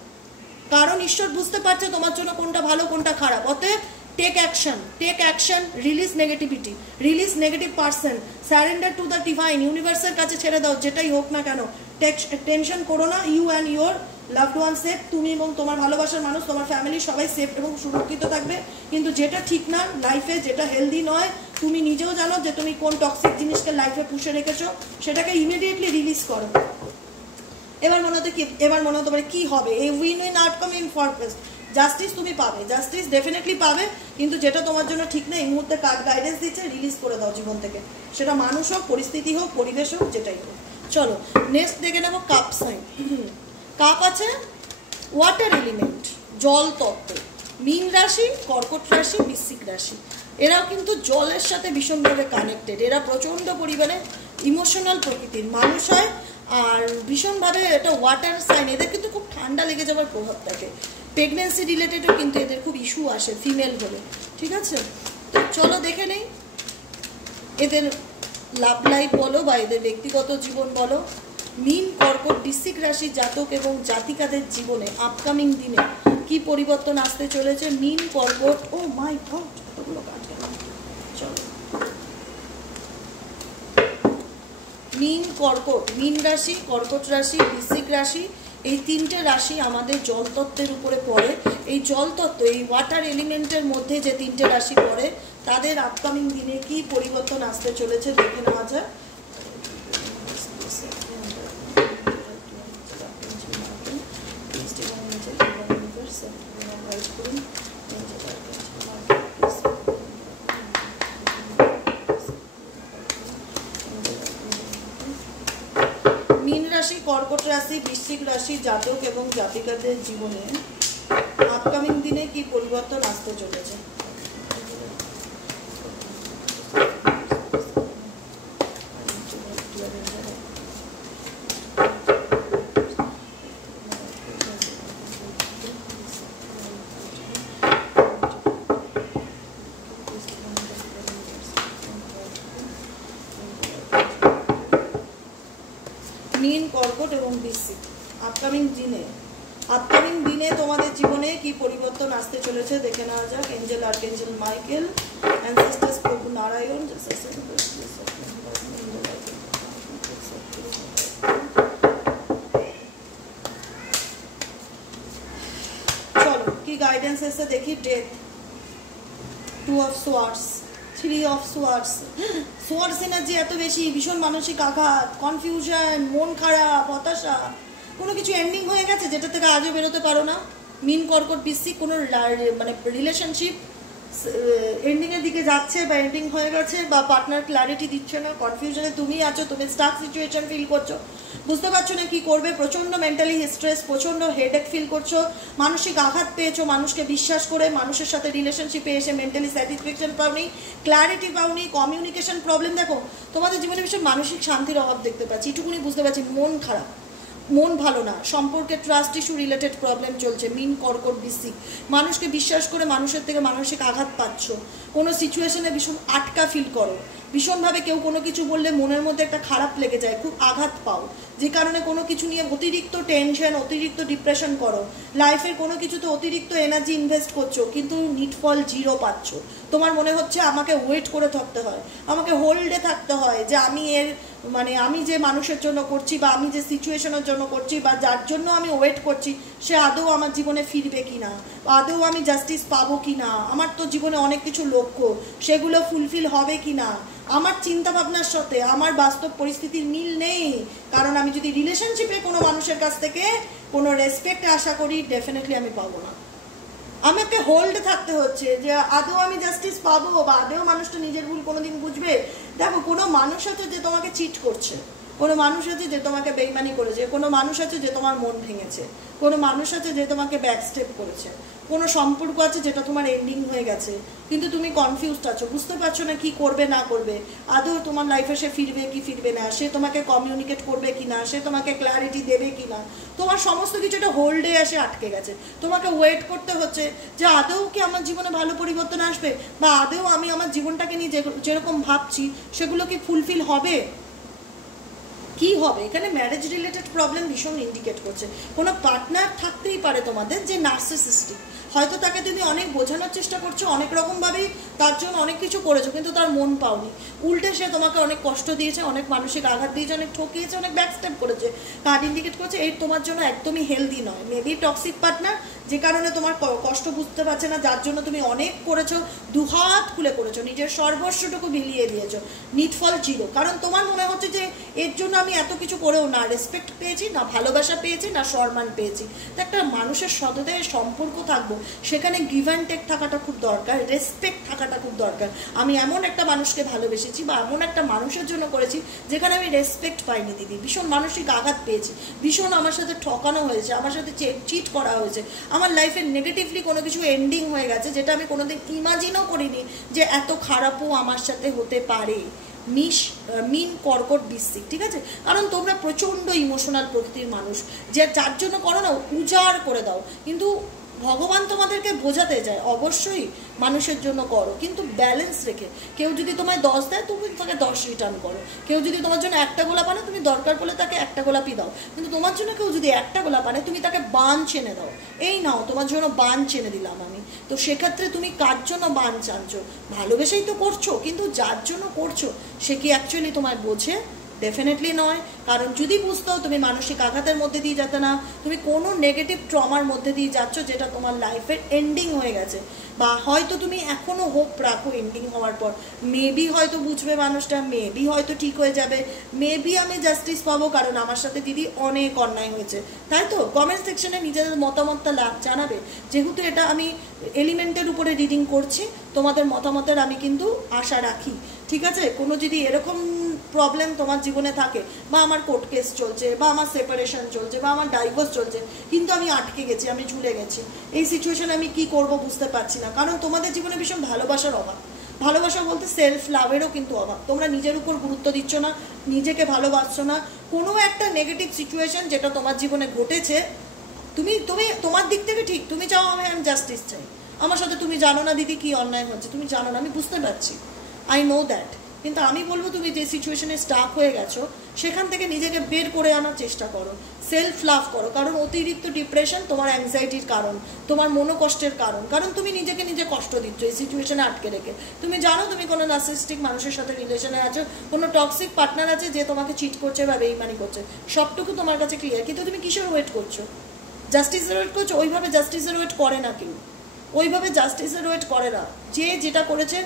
কারণ ঈশ্বর বুঝতে পারছে তোমার জন্য কোনটা ভালো কোনটা খারাপ। অতএব take action, take action, release negativity, release negative person, surrender to the divine, ইউনিভার্সের কাছে ছেড়ে দাও, যেটাই হোক না কেন। টেনশন করো না, you and your loved one safe, তুমি এবং তোমার ভালোবাসার মানুষ, তোমার ফ্যামিলি সবাই সেফ এবং সুরক্ষিত থাকবে। কিন্তু যেটা ঠিক না লাইফে, যেটা হেলদি নয়, তুমি নিজেও জানো যে তুমি কোন টক্সিক জিনিসকে লাইফে পুষে রেখেছো, সেটাকে ইমিডিয়েটলি রিলিজ করো। এবার মনে হতে পারে কি হবে, এই win win outcome in purpose. Justice তুমি পাবে, জাস্টিস ডেফিনেটলি পাবে, কিন্তু যেটা তোমার জন্য ঠিক না এই মুহূর্তে কার্ড গাইডেন্স দিচ্ছে, রিলিজ করে দাও জীবন থেকে। সেটা মানুষ হোক, পরিস্থিতি হোক, পরিবেশ হোক, যেটাই হোক। চলো নেক্সট দেখে নেবো কাপ সাইন। কাপ আছে ওয়াটার এলিমেন্ট, জল তত্ত্ব। মীন রাশি, কর্কট রাশি, বৃশ্চিক রাশি, এরাও কিন্তু জলের সাথে ভীষণভাবে কানেক্টেড। এরা প্রচণ্ড পরিমাণে ইমোশনাল প্রকৃতির মানুষ হয়, আর ভীষণভাবে এটা ওয়াটার সাইন। এদের কিন্তু খুব ঠান্ডা লেগে যাওয়ার প্রভাব থাকে। প্রেগনেন্সি রিলেটেডও কিন্তু এদের খুব ইস্যু আসে ফিমেল হলে, ঠিক আছে? তো চলো দেখে নেই এদের লাভ লাইফ বলো বা এদের ব্যক্তিগত জীবন বলো। মীন, কর্কট, বৃশ্চিক রাশি জাতক এবং জাতিকাদের জীবনে আপকামিং দিনে কি পরিবর্তন আসতে চলেছে। মীন, কর্কট, ও মাই গড এতগুলো কাজ। চলো মীন, কর্কট, মীন রাশি, কর্কট রাশি, বৃশ্চিক রাশি, এই তিনটে রাশি আমাদের জলতত্ত্বের উপরে পড়ে। এই জলতত্ত্ব, এই ওয়াটার এলিমেন্টের মধ্যে যে তিনটে রাশি পড়ে, তাদের আপকামিং দিনে কি পরিবর্তন আসতে চলেছে দেখে নেওয়া যায়। মীন রাশি, কর্কট রাশি, বৃশ্চিক রাশি জাতক এবং জাতিকাদের জীবনে আপকামিং দিনে কি পরিবর্তন আসতে চলেছে। মীন, কর্কট এবং বৃশ্চিক আপকামিং দিনে তোমাদের জীবনে কি পরিবর্তন আসতে চলেছে দেখে নেওয়া যাক। এঞ্জেল, আর্কএঞ্জেল মাইকেল, অ্যানসেস্টার্স প্রভু নারায়ণ। চলো কি গাইডেন্স এসে দেখি। Death, 2 of swords, 3 of swords। Swords energy এত বেশি, ভীষণ মানসিক আঘাত, কনফিউশন, মন খারাপ, হতাশা, কোনো কিছু এন্ডিং হয়ে গেছে যেটা থেকে আজও বেরোতে পারো না। মীন, কর্কট, বৃশ্চিক, কোনো মানে রিলেশনশিপ এন্ডিংয়ের দিকে যাচ্ছে বা এন্ডিং হয়ে গেছে, বা পার্টনার ক্ল্যারিটি দিচ্ছে না, কনফিউশনে তুমি আছো, তুমি স্টাক সিচুয়েশন ফিল করছো, বুঝতে পারছো না কি করবে, প্রচণ্ড মেন্টালি স্ট্রেস, প্রচণ্ড হেডেক ফিল করছো, মানসিক আঘাত পেয়েছো, মানুষকে বিশ্বাস করে মানুষের সাথে রিলেশনশিপে এসে মেন্টালি স্যাটিসফ্যাকশন পাওনি, ক্ল্যারিটি পাওনি, কমিউনিকেশন প্রবলেম। দেখো তোমাদের জীবনে ভীষণ মানসিক শান্তির অভাব দেখতে পাচ্ছি, এটুকুনি বুঝতে পারছি। মন খারাপ, মন ভালো না, সম্পর্কে ট্রাস্ট ইস্যু রিলেটেড প্রবলেম চলছে। মীন, কর্কট, বৃশ্চিক, মানুষকে বিশ্বাস করে মানুষের থেকে মানসিক আঘাত পাচ্ছ, কোনো সিচুয়েশনে ভীষণ আটকা ফিল করো, ভীষণভাবে কেউ কোনো কিছু বললে মনের মধ্যে একটা খারাপ লেগে যায়, খুব আঘাত পাও, যে কারণে কোনো কিছু নিয়ে অতিরিক্ত টেনশন, অতিরিক্ত ডিপ্রেশন করো, লাইফের কোনো কিছুতে অতিরিক্ত এনার্জি ইনভেস্ট করছো কিন্তু নিটফল 0 পাচ্ছ। তোমার মনে হচ্ছে আমাকে ওয়েট করে থাকতে হয়, আমাকে হোল্ডে থাকতে হয়, যে আমি যে মানুষের জন্য করছি বা আমি যে সিচুয়েশনের জন্য করছি বা যার জন্য আমি ওয়েট করছি, সে আদৌ আমার জীবনে ফিরবে কিনা, আদৌ আমি জাস্টিস পাবো কিনা, আমার তো জীবনে অনেক কিছু লক্ষ্য, সেগুলো ফুলফিল হবে কিনা, আমার চিন্তা ভাবনার সাথে আমার বাস্তব পরিস্থিতির মিল নেই। কারণ আমি যদি রিলেশনশিপে কোনো মানুষের কাছ থেকে কোনো রেসপেক্ট আশা করি, ডেফিনেটলি আমি পাবো না। আমাকে হোল্ড থাকতে হচ্ছে যে আদৌ আমি জাস্টিস পাবো বা আদৌ মানুষটা নিজের ভুল কোনোদিন বুঝবে। দেখো কোনো মানুষ আছে যে তোমাকে চিট করছে, কোনো মানুষ আছে যে তোমাকে বেইমানি করেছে, কোনো মানুষ আছে যে তোমার মন ভেঙেছে, কোনো মানুষ আছে যে তোমাকে ব্যাকস্টেপ করেছে, কোনো সম্পর্ক আছে যেটা তোমার এন্ডিং হয়ে গেছে, কিন্তু তুমি কনফিউজড আছো, বুঝতে পারছো না কি করবে না করবে, আদৌ তোমার লাইফে সে ফিরবে কি ফিরবে না, সে তোমাকে কমিউনিকেট করবে কি না, সে তোমাকে ক্ল্যারিটি দেবে কি না, তোমার সমস্ত কিছুটা হোল্ডে এসে আটকে গেছে। তোমাকে ওয়েট করতে হচ্ছে যে আদৌ কি আমার জীবনে ভালো পরিবর্তন আসবে, বা আদৌ আমি আমার জীবনটাকে নিয়ে যেরকম ভাবছি সেগুলো কি ফুলফিল হবে, কি হবে। এখানে ম্যারেজ রিলেটেড প্রবলেম ভীষণ ইন্ডিকেট করছে। কোনো পার্টনার থাকতেই পারে তোমাদের যে নার্সিসিস্টিক, হয়তো তাকে তুমি অনেক বোঝানোর চেষ্টা করছো, অনেক রকমভাবেই তার জন্য অনেক কিছু করেছো, কিন্তু তার মন পাওনি, উল্টে সে তোমাকে অনেক কষ্ট দিয়েছে, অনেক মানসিক আঘাত দিয়েছে, অনেক ঠকিয়েছে, অনেক ব্যাকস্টেপ করেছে। কার্ড ইন্ডিকেট করছে এই তোমার জন্য একদমই হেলদি নয়। মেবি টক্সিক পার্টনার, যে কারণে তোমার কষ্ট বুঝতে পারছে না, যার জন্য তুমি অনেক করেছো, দুহাত খুলে করেছো, নিজের সর্বস্বটুকু বিলিয়ে দিয়েছো, নিটফল জিরো। কারণ তোমার মনে হচ্ছে যে এর জন্য আমি এত কিছু করেও না রেসপেক্ট পেয়েছি, না ভালোবাসা পেয়েছি, না সম্মান পেয়েছি। তো একটা মানুষের সাথে সম্পর্ক থাকবো, সেখানে গিভ অ্যান্ড টেক থাকাটা খুব দরকার, রেসপেক্ট থাকাটা খুব দরকার। আমি এমন একটা মানুষকে ভালোবেসেছি বা এমন একটা মানুষের জন্য করেছি যেখানে আমি রেসপেক্ট পাইনি দিদি, ভীষণ মানসিক আঘাত পেয়েছি, ভীষণ আমার সাথে ঠকানো হয়েছে, আমার সাথে চিট করা হয়েছে, আমার লাইফে নেগেটিভলি কোনো কিছু এন্ডিং হয়ে গেছে যেটা আমি কোনোদিন ইমাজিনও করিনি যে এত খারাপও আমার সাথে হতে পারে। মিন কর্কট বৃশ্চিক, ঠিক আছে? কারণ তোমরা প্রচণ্ড ইমোশনাল প্রকৃতির মানুষ, যে যার জন্য করো না উজাড় করে দাও, কিন্তু ভগবান তোমাদেরকে বোঝাতে যায় অবশ্যই মানুষের জন্য করো, কিন্তু ব্যালেন্স রেখে। কেউ যদি তোমায় 10 দেয় তুমি তাকে 10 রিটার্ন করো, কেউ যদি তোমার জন্য একটা গোলাপ আনে তুমি দরকার পড়লে তাকে একটা গোলাপই দাও, কিন্তু তোমার জন্য কেউ যদি একটা গোলাপ আনে তুমি তাকে বান চেনে দাও, এই নাও তোমার জন্য বান চেনে দিলাম আমি। তো সেক্ষেত্রে তুমি কার জন্য বান চানছো? ভালোবেসেই তো করছো, কিন্তু যার জন্য করছো সে কি অ্যাকচুয়ালি তোমায় বোঝে? ডেফিনেটলি নয়। কারণ যদি বুঝতো তুমি মানসিক আঘাতের মধ্যে দিয়ে যেতে না, তুমি কোনো নেগেটিভ ট্রমার মধ্যে দিয়ে যাচ্ছ যেটা তোমার লাইফের এন্ডিং হয়ে গেছে, বা হয়তো তুমি এখনও হোপ রাখো এন্ডিং হওয়ার পর মেবি হয়তো বুঝবে মানুষটা, মেবি হয়তো ঠিক হয়ে যাবে, মেবি আমি জাস্টিস পাবো কারণ আমার সাথে দিদি অনেক অন্যায় হয়েছে, তাই তো? কমেন্ট সেকশনে নিজেদের মতামতটা জানাবে। যেহেতু এটা আমি এলিমেন্টের উপরে রিডিং করছি, তোমাদের মতামতের আমি কিন্তু আশা রাখি, ঠিক আছে? কোনো যদি এরকম প্রবলেম তোমার জীবনে থাকে, বা আমার কোর্ট কেস চলছে, বা আমার সেপারেশন চলছে, বা আমার ডাইভোর্স চলছে, কিন্তু আমি আটকে গেছি, আমি ঝুলে গেছি, এই সিচুয়েশনে আমি কি করব বুঝতে পারছি না, কারণ তোমাদের জীবনে ভীষণ ভালোবাসার অভাব, ভালোবাসা বলতে সেলফ লাভেরও কিন্তু অভাব। তোমরা নিজের উপর গুরুত্ব দিচ্ছ না, নিজেকে ভালোবাসছো না। কোনো একটা নেগেটিভ সিচুয়েশন যেটা তোমার জীবনে ঘটেছে, তুমি তুমি তোমার দিক থেকে ঠিক, তুমি চাও আমি জাস্টিস চাই, আমার সাথে তুমি জানো না দিদি কি অন্যায় হচ্ছে, তুমি জানো না, আমি বুঝতে পারছি, আই নো দ্যাট, কিন্তু আমি বলবো তুমি যে সিচুয়েশনে স্টাক হয়ে গেছো সেখান থেকে নিজেকে বের করে আনার চেষ্টা করো, সেলফ লাভ করো। কারণ অতিরিক্ত ডিপ্রেশন তোমার অ্যাংজাইটির কারণ, তোমার মনোকষ্টের কারণ, কারণ তুমি নিজেকে নিজে কষ্ট দিচ্ছ এই সিচুয়েশনে আটকে রেখে। তুমি জানো তুমি কোনো নার্সিস্টিক মানুষের সাথে রিলেশনে আছো, কোনো টক্সিক পার্টনার আছে যে তোমাকে চিট করছে বা বেইমানি করছে, সবটুকু তোমার কাছে ক্লিয়ার, কিন্তু তুমি কিসের ওয়েট করছো? জাস্টিসের ওয়েট করছো? ওইভাবে জাস্টিসের ওয়েট করে না কেউ, ওইভাবে জাস্টিসের ওয়েট করে না। যে যেটা করেছে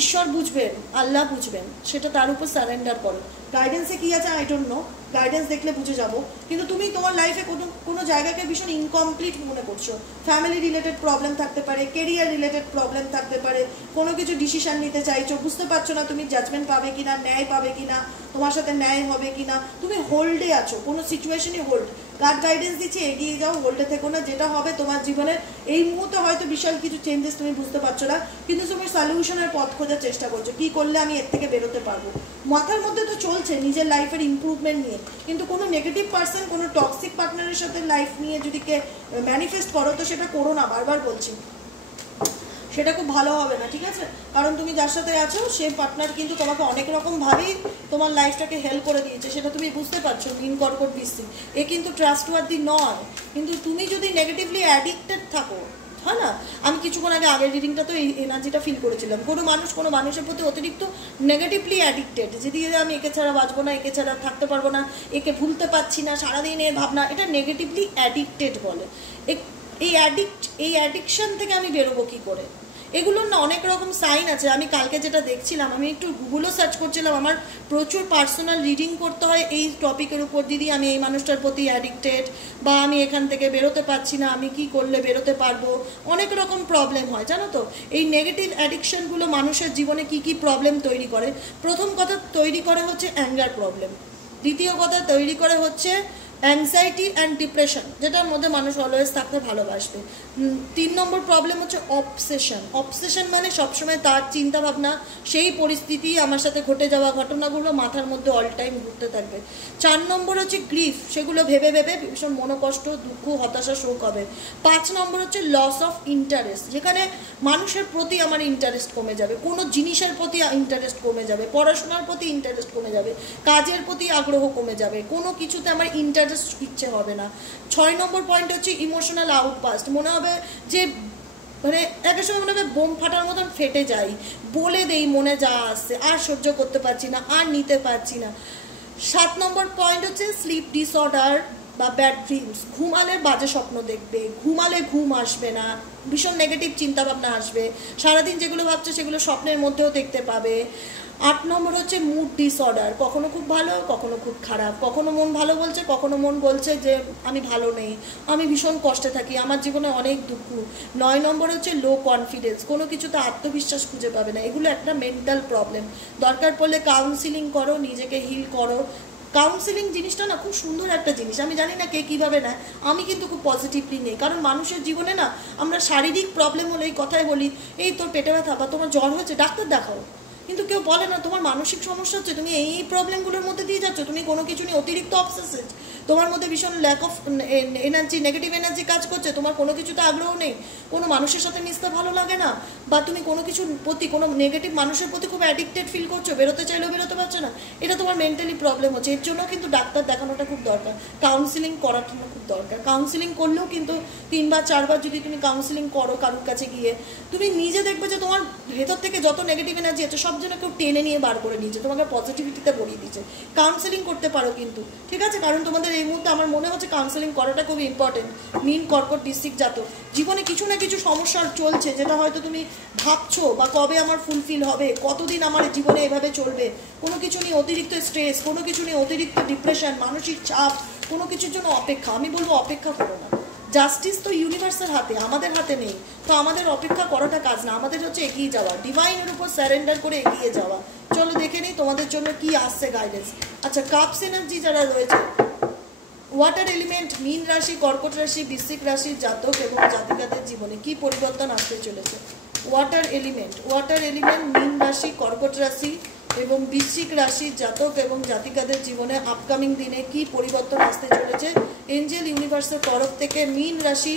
ঈশ্বর বুঝবেন, আল্লাহ বুঝবেন, সেটা তার উপর সারেন্ডার করো। গাইডেন্সে কী আছে আই ডোন্ট নো, গাইডেন্স দেখলে বুঝে যাবো, কিন্তু তুমি তোমার লাইফে কোনো জায়গাকে ভীষণ ইনকমপ্লিট মনে করছো। ফ্যামিলি রিলেটেড প্রবলেম থাকতে পারে, কেরিয়ার রিলেটেড প্রবলেম থাকতে পারে, কোনো কিছু ডিসিশন নিতে চাইছো, বুঝতে পারছো না তুমি জাজমেন্ট পাবে কিনা, ন্যায় পাবে কিনা, তোমার সাথে ন্যায় হবে কিনা, তুমি হোল্ডে আছো, কোনো সিচুয়েশনই হোল্ড। গাইড গাইডেন্স দিচ্ছে এগিয়ে যাও, হোল্ডে থেকো না, যেটা হবে তোমার জীবনের এই মুহূর্তে হয়তো বিশাল কিছু চেঞ্জেস তুমি বুঝতে পারছো না, কিন্তু তুমি সলিউশনের পথ খোঁজার চেষ্টা করছো, কি করলে আমি এর থেকে বেরোতে পারবো। মাথার মধ্যে তো চলছে নিজের লাইফের ইমপ্রুভমেন্ট নিয়ে, কিন্তু কোনো নেগেটিভ পার্সন, কোনো টক্সিক পার্টনারের সাথে লাইফ নিয়ে যদি কে ম্যানিফেস্ট করো তো সেটা করো না, বারবার বলছি, সেটা খুব ভালো হবে না, ঠিক আছে? কারণ তুমি যার সাথে আছো সেই পার্টনার কিন্তু তোমাকে অনেক রকমভাবেই তোমার লাইফটাকে হেল্প করে দিয়েছে, সেটা তুমি বুঝতে পারছো। মিন কর্কট বৃশ্চিক, এ কিন্তু ট্রাস্টওয়ার্দি নয়, কিন্তু তুমি যদি নেগেটিভলি অ্যাডিক্টেড থাকো, হ্যাঁ না, আমি কিছুক্ষণ আগের রিডিংটা তো এই এনার্জিটা ফিল করেছিলাম, কোনো মানুষের প্রতি অতিরিক্ত নেগেটিভলি অ্যাডিক্টেড, যদি আমি একে ছাড়া বাঁচবো না, একে ছাড়া থাকতে পারবো না, একে ভুলতে পারছি না, সারাদিন এর ভাবনা, এটা নেগেটিভলি অ্যাডিক্টেড বলে। এই অ্যাডিকশন থেকে আমি বেরোবো কী করে? এগুলোর না অনেক রকম সাইন আছে। আমি কালকে যেটা দেখছিলাম, আমি একটু গুগলও সার্চ করছিলাম, আমার প্রচুর পার্সোনাল রিডিং করতে হয় এই টপিকের উপর, দিদি আমি এই মানুষটার প্রতি অ্যাডিক্টেড, বা আমি এখান থেকে বেরোতে পারছি না, আমি কি করলে বেরোতে পারবো, অনেক রকম প্রবলেম হয়, জানো তো? এই নেগেটিভ অ্যাডিকশনগুলো মানুষের জীবনে কি কি প্রবলেম তৈরি করে? প্রথম কথা তৈরি করে হচ্ছে অ্যাঙ্গার প্রবলেম, দ্বিতীয় কথা তৈরি করে হচ্ছে অ্যাংজাইটি অ্যান্ড ডিপ্রেশন, যেটার মধ্যে মানুষ অলওয়েজ থাকতে ভালোবাসবে। 3 নম্বর প্রবলেম হচ্ছে অবসেশন। অবসেশন মানে সবসময় তার চিন্তা ভাবনা, সেই পরিস্থিতি, আমার সাথে ঘটে যাওয়া ঘটনাগুলো মাথার মধ্যে অল টাইম ঘুরতে থাকবে। 4 নম্বর হচ্ছে গ্রিফ, সেগুলো ভেবে ভেবে ভীষণ মনোকষ্ট, দুঃখ, হতাশা, শোক হবে। 5 নম্বর হচ্ছে লস অফ ইন্টারেস্ট, যেখানে মানুষের প্রতি আমার ইন্টারেস্ট কমে যাবে, কোনো জিনিসের প্রতি ইন্টারেস্ট কমে যাবে, পড়াশোনার প্রতি ইন্টারেস্ট কমে যাবে, কাজের প্রতি আগ্রহ কমে যাবে, কোনো কিছুতে আমার ইন্টারেস্ট ইচ্ছে হবে না। 6 নম্বর পয়েন্ট হচ্ছে ইমোশনাল আউটবাস্ট, মনে হবে যে মানে একটা সময় মনে হবে বোম ফাটার মতন ফেটে যাই, বলে দেই মনে যা আসছে, আর সহ্য করতে পারছি না, আর নিতে পারছি না। 7 নম্বর পয়েন্ট হচ্ছে স্লিপ ডিসঅর্ডার বা ব্যাড ড্রিমস, ঘুমালে বাজে স্বপ্ন দেখবে, ঘুমালে ঘুম আসবে না, ভীষণ নেগেটিভ চিন্তাভাবনা আসবে, সারাদিন যেগুলো ভাবছে সেগুলো স্বপ্নের মধ্যেও দেখতে পাবে। 8 নম্বর হচ্ছে মুড ডিসঅর্ডার, কখনো খুব ভালো, কখনো খুব খারাপ, কখনো মন ভালো বলছে, কখনো মন বলছে যে আমি ভালো নেই, আমি ভীষণ কষ্টে থাকি, আমার জীবনে অনেক দুঃখ। 9 নম্বর হচ্ছে লো কনফিডেন্স, কোনো কিছুতে আত্মবিশ্বাস খুঁজে পাবে না, এগুলো একটা মেন্টাল প্রবলেম। দরকার পড়লে কাউন্সিলিং করো, নিজেকে হিল করো। কাউন্সিলিং জিনিসটা না খুব সুন্দর একটা জিনিস, আমি জানি না কে কীভাবে নেয়, আমি কিন্তু খুব পজিটিভলি নেই। কারণ মানুষের জীবনে না আমরা শারীরিক প্রবলেম হলে এই কথাই বলি, এই তোর পেটে ব্যথা বা তোমার জ্বর হয়েছে, ডাক্তার দেখাও, কিন্তু কেউ বলে না তোমার মানসিক সমস্যা হচ্ছে, তুমি এই প্রবলেমগুলোর মধ্যে দিয়ে যাচ্ছ, তুমি কোনো কিছু নিয়ে অতিরিক্ত অবসেসিভ, তোমার মধ্যে ভীষণ lack of energy, negative energy কাজ করছে, তোমার কোনো কিছুতে আগ্রহ নেই, কোনো মানুষের সাথে মিশতে ভালো লাগে না, বা তুমি কোনো কিছুর প্রতি, কোনো নেগেটিভ মানুষের প্রতি খুব অ্যাডিক্টেড ফিল করছো, বেরোতে চাইলেও বেরোতে পারছো না, এটা তোমার মেন্টালি প্রবলেম হচ্ছে। এর জন্য কিন্তু ডাক্তার দেখানোটা খুব দরকার, কাউন্সিলিং করাটা খুব দরকার। কাউন্সিলিং করলেও কিন্তু 3 বা 4 বার যদি তুমি কাউন্সিলিং করো কারোর কাছে গিয়ে, তুমি নিজে দেখবে যে তোমার ভেতর থেকে যত নেগেটিভ এনার্জি আছে সব যেন কেউ টেনে নিয়ে বার করে নিয়েছে, তোমাকে পজিটিভিটিতে ভরিয়ে দিচ্ছে। কাউন্সিলিং করতে পারো কিন্তু, ঠিক আছে? কারণ তোমাদের এই মুহূর্তে আমার মনে হচ্ছে কাউন্সিলিং করাটা খুব ইম্পর্টেন্ট। মীন কর্কট ডিস্ট্রিক্ট জাতক, জীবনে কিছু না কিছু সমস্যা চলছে, যেটা হয়তো তুমি ভাবছো বা কবে আমার ফুলফিল হবে, কতদিন আমার জীবনে এভাবে চলবে, কোনো কিছু নিয়ে অতিরিক্ত স্ট্রেস, কোনো কিছু নিয়ে অতিরিক্ত ডিপ্রেশন, মানসিক চাপ, কোনো কিছুর জন্য অপেক্ষা। আমি বলবো অপেক্ষা করো না, জাস্টিস তো ইউনিভার্সের হাতে, আমাদের হাতে নেই, তো আমাদের অপেক্ষা করাটা কাজ না, আমাদের হচ্ছে এগিয়ে যাওয়া, ডিভাইনের উপর স্যারেন্ডার করে এগিয়ে যাওয়া। চলো দেখে নিই তোমাদের জন্য কি আসছে গাইডেন্স। আচ্ছা, কাপস এনার্জি যারা রয়েছে, ওয়াটার এলিমেন্ট, মীন রাশি, কর্কট রাশি, বৃশ্চিক রাশির জাতক এবং জাতিকাদের জীবনে কি পরিবর্তন আসতে চলেছে? ওয়াটার এলিমেন্ট মীন রাশি, কর্কট রাশি এবং বৃশ্চিক রাশির জাতক এবং জাতিকাদের জীবনে আপকামিং দিনে কি পরিবর্তন আসতে চলেছে? এঞ্জেল ইউনিভার্সের তরফ থেকে মীন রাশি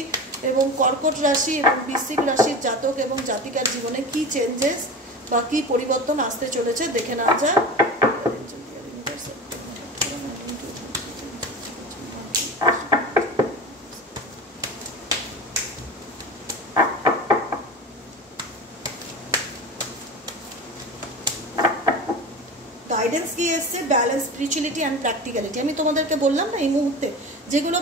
এবং কর্কট রাশি এবং বৃশ্চিক রাশির জাতক এবং জাতিকার জীবনে কি চেঞ্জেস বা কি পরিবর্তন আসতে চলেছে দেখে নেওয়া যায়। গাইডেন্স কি এসছে? Balance, spirituality and practicality. আমি তোমাদেরকে বললাম না এই মুহূর্তে যেগুলো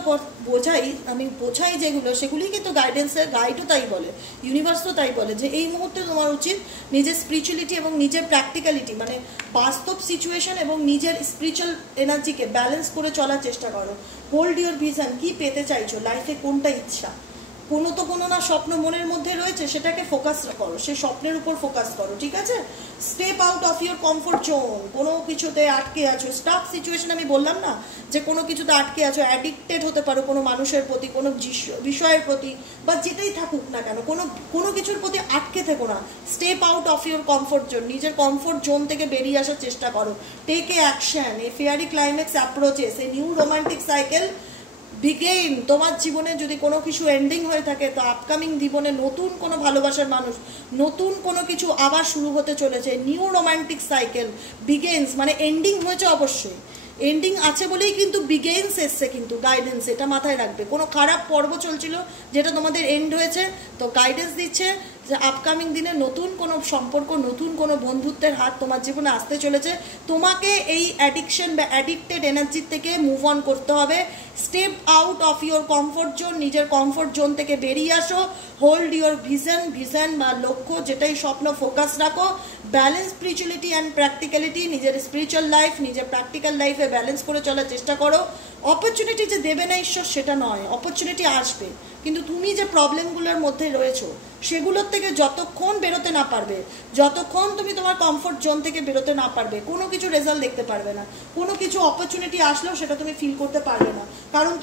বোঝাই যেগুলো, সেগুলিই কিন্তু গাইডেন্সের গাইডও তাই বলে, ইউনিভার্সও তাই বলে যে এই মুহূর্তে তোমার উচিত নিজের স্পিরিচুয়ালিটি এবং নিজের প্র্যাকটিক্যালিটি, মানে বাস্তব সিচুয়েশন এবং নিজের স্পিরিচুয়াল এনার্জিকে ব্যালেন্স করে চলার চেষ্টা করো। হোল্ড ইউর ভিশন, কি পেতে চাইছো লাইফে, কোনটা ইচ্ছা, কোনো না স্বপ্ন মনের মধ্যে রয়েছে, সেটাকে ফোকাস করো, সে স্বপ্নের উপর ফোকাস করো, ঠিক আছে? Step out of your comfort zone, কোনো কিছুতে আটকে আছো, স্টাক সিচুয়েশন, আমি বললাম না যে কোনো কিছুতে আটকে আছো, অ্যাডিক্টেড হতে পারো কোনো মানুষের প্রতি, কোনো বিষয়ের প্রতি, বা যেটাই থাকুক না কেন, কোনো কিছুর প্রতি আটকে থেকো না। Step out of your comfort zone, নিজের কমফোর্ট জোন থেকে বেরিয়ে আসার চেষ্টা করো। Take a action, a fairy climax approaches, a new romantic cycle begin. তোমার জীবনে যদি কোনো কিছু এন্ডিং হয়ে থাকে, তো আপকামিং জীবনে নতুন কোনো ভালোবাসার মানুষ, নতুন কোনো কিছু আবার শুরু হতে চলেছে। নিউ রোমান্টিক সাইকেল বিগেন্স, মানে এন্ডিং হয়েছে, অবশ্যই এন্ডিং আছে বলেই কিন্তু বিগেন্স এসছে, কিন্তু গাইডেন্স, এটা মাথায় রাখবে। কোনো খারাপ পর্ব চলছিল যেটা তোমাদের এন্ড হয়েছে, তো গাইডেন্স দিচ্ছে যে আপকামিং দিনে নতুন কোনো সম্পর্ক, নতুন কোনো বন্ধুত্বের হাত তোমার জীবনে আসতে চলেছে। তোমাকে এই অ্যাডিকশন বা অ্যাডিক্টেড এনার্জির থেকে মুভ অন করতে হবে, step out of your comfort zone, নিজের কমফোর্ট জোন থেকে বেরিয়ে আসো, হোল্ড ইউর ভিশন বা লক্ষ্য, যেটাই স্বপ্ন, ফোকাস রাখো, ব্যালেন্স স্পিরিচুয়ালিটি অ্যান্ড প্র্যাকটিক্যালিটি, নিজের স্পিরিচুয়াল লাইফ নিজের প্র্যাকটিক্যাল লাইফে ব্যালেন্স করে চলার চেষ্টা করো। অপরচুনিটি যে দেবে না ঈশ্বর সেটা নয়, অপরচুনিটি আসবে, কিন্তু তুমি যে প্রবলেমগুলোর মধ্যে রয়েছো সেগুলোর থেকে যতক্ষণ বেরোতে না পারবে, যতক্ষণ তুমি তোমার কমফোর্ট জোন থেকে বেরোতে না পারবে, কোনো কিছু রেজাল্ট দেখতে পারবে না, কোনো কিছু অপরচুনিটি আসলেও সেটা তুমি ফিল করতে পারবে না, কারণ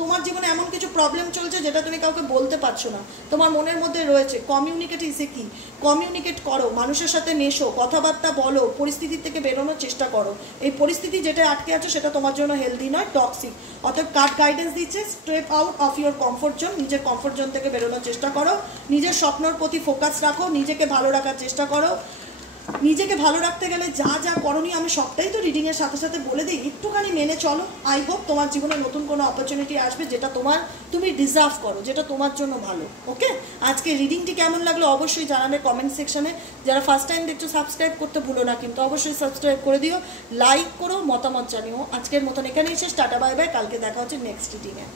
তোমার জীবনে এমন কিছু প্রবলেম চলছে যেটা তুমি কাউকে বলতে পারছো না, তোমার মনের মধ্যে রয়েছে। কমিউনিকেট ইসে কি, কমিউনিকেট করো, মানুষের সাথে মেশো, কথাবার্তা বলো, পরিস্থিতি থেকে বেরোনোর চেষ্টা করো। এই পরিস্থিতি যেটা আটকে আছো সেটা তোমার জন্য হেলদি নয়, টক্সিক। অতএব কার্ড গাইডেন্স দিচ্ছে, step out of your comfort zone, নিজের কমফোর্ট জোন থেকে বেরোনোর চেষ্টা করো, নিজের স্বপ্নের প্রতি ফোকাস রাখো, নিজেকে ভালো রাখার চেষ্টা করো। নিজেকে ভালো রাখতে গেলে যা যা করণীয় আমি সবটাই তো রিডিংয়ের সাথে সাথে বলে দিই, একটুখানি মেনে চলো। আই হোপ তোমার জীবনে নতুন কোনো অপরচুনিটি আসবে যেটা তুমি ডিজার্ভ করো, যেটা তোমার জন্য ভালো। ওকে, আজকে রিডিংটি কেমন লাগলো অবশ্যই জানাবে কমেন্ট সেকশনে। যারা ফার্স্ট টাইম দেখছো সাবস্ক্রাইব করতে ভুলো না, কিন্তু অবশ্যই সাবস্ক্রাইব করে দিও, লাইক করো, মতামত জানিও। আজকের মতন এখানেই শেষ, টাটা বাই বাই, কালকে দেখা হচ্ছে নেক্সট রিডিংয়ে।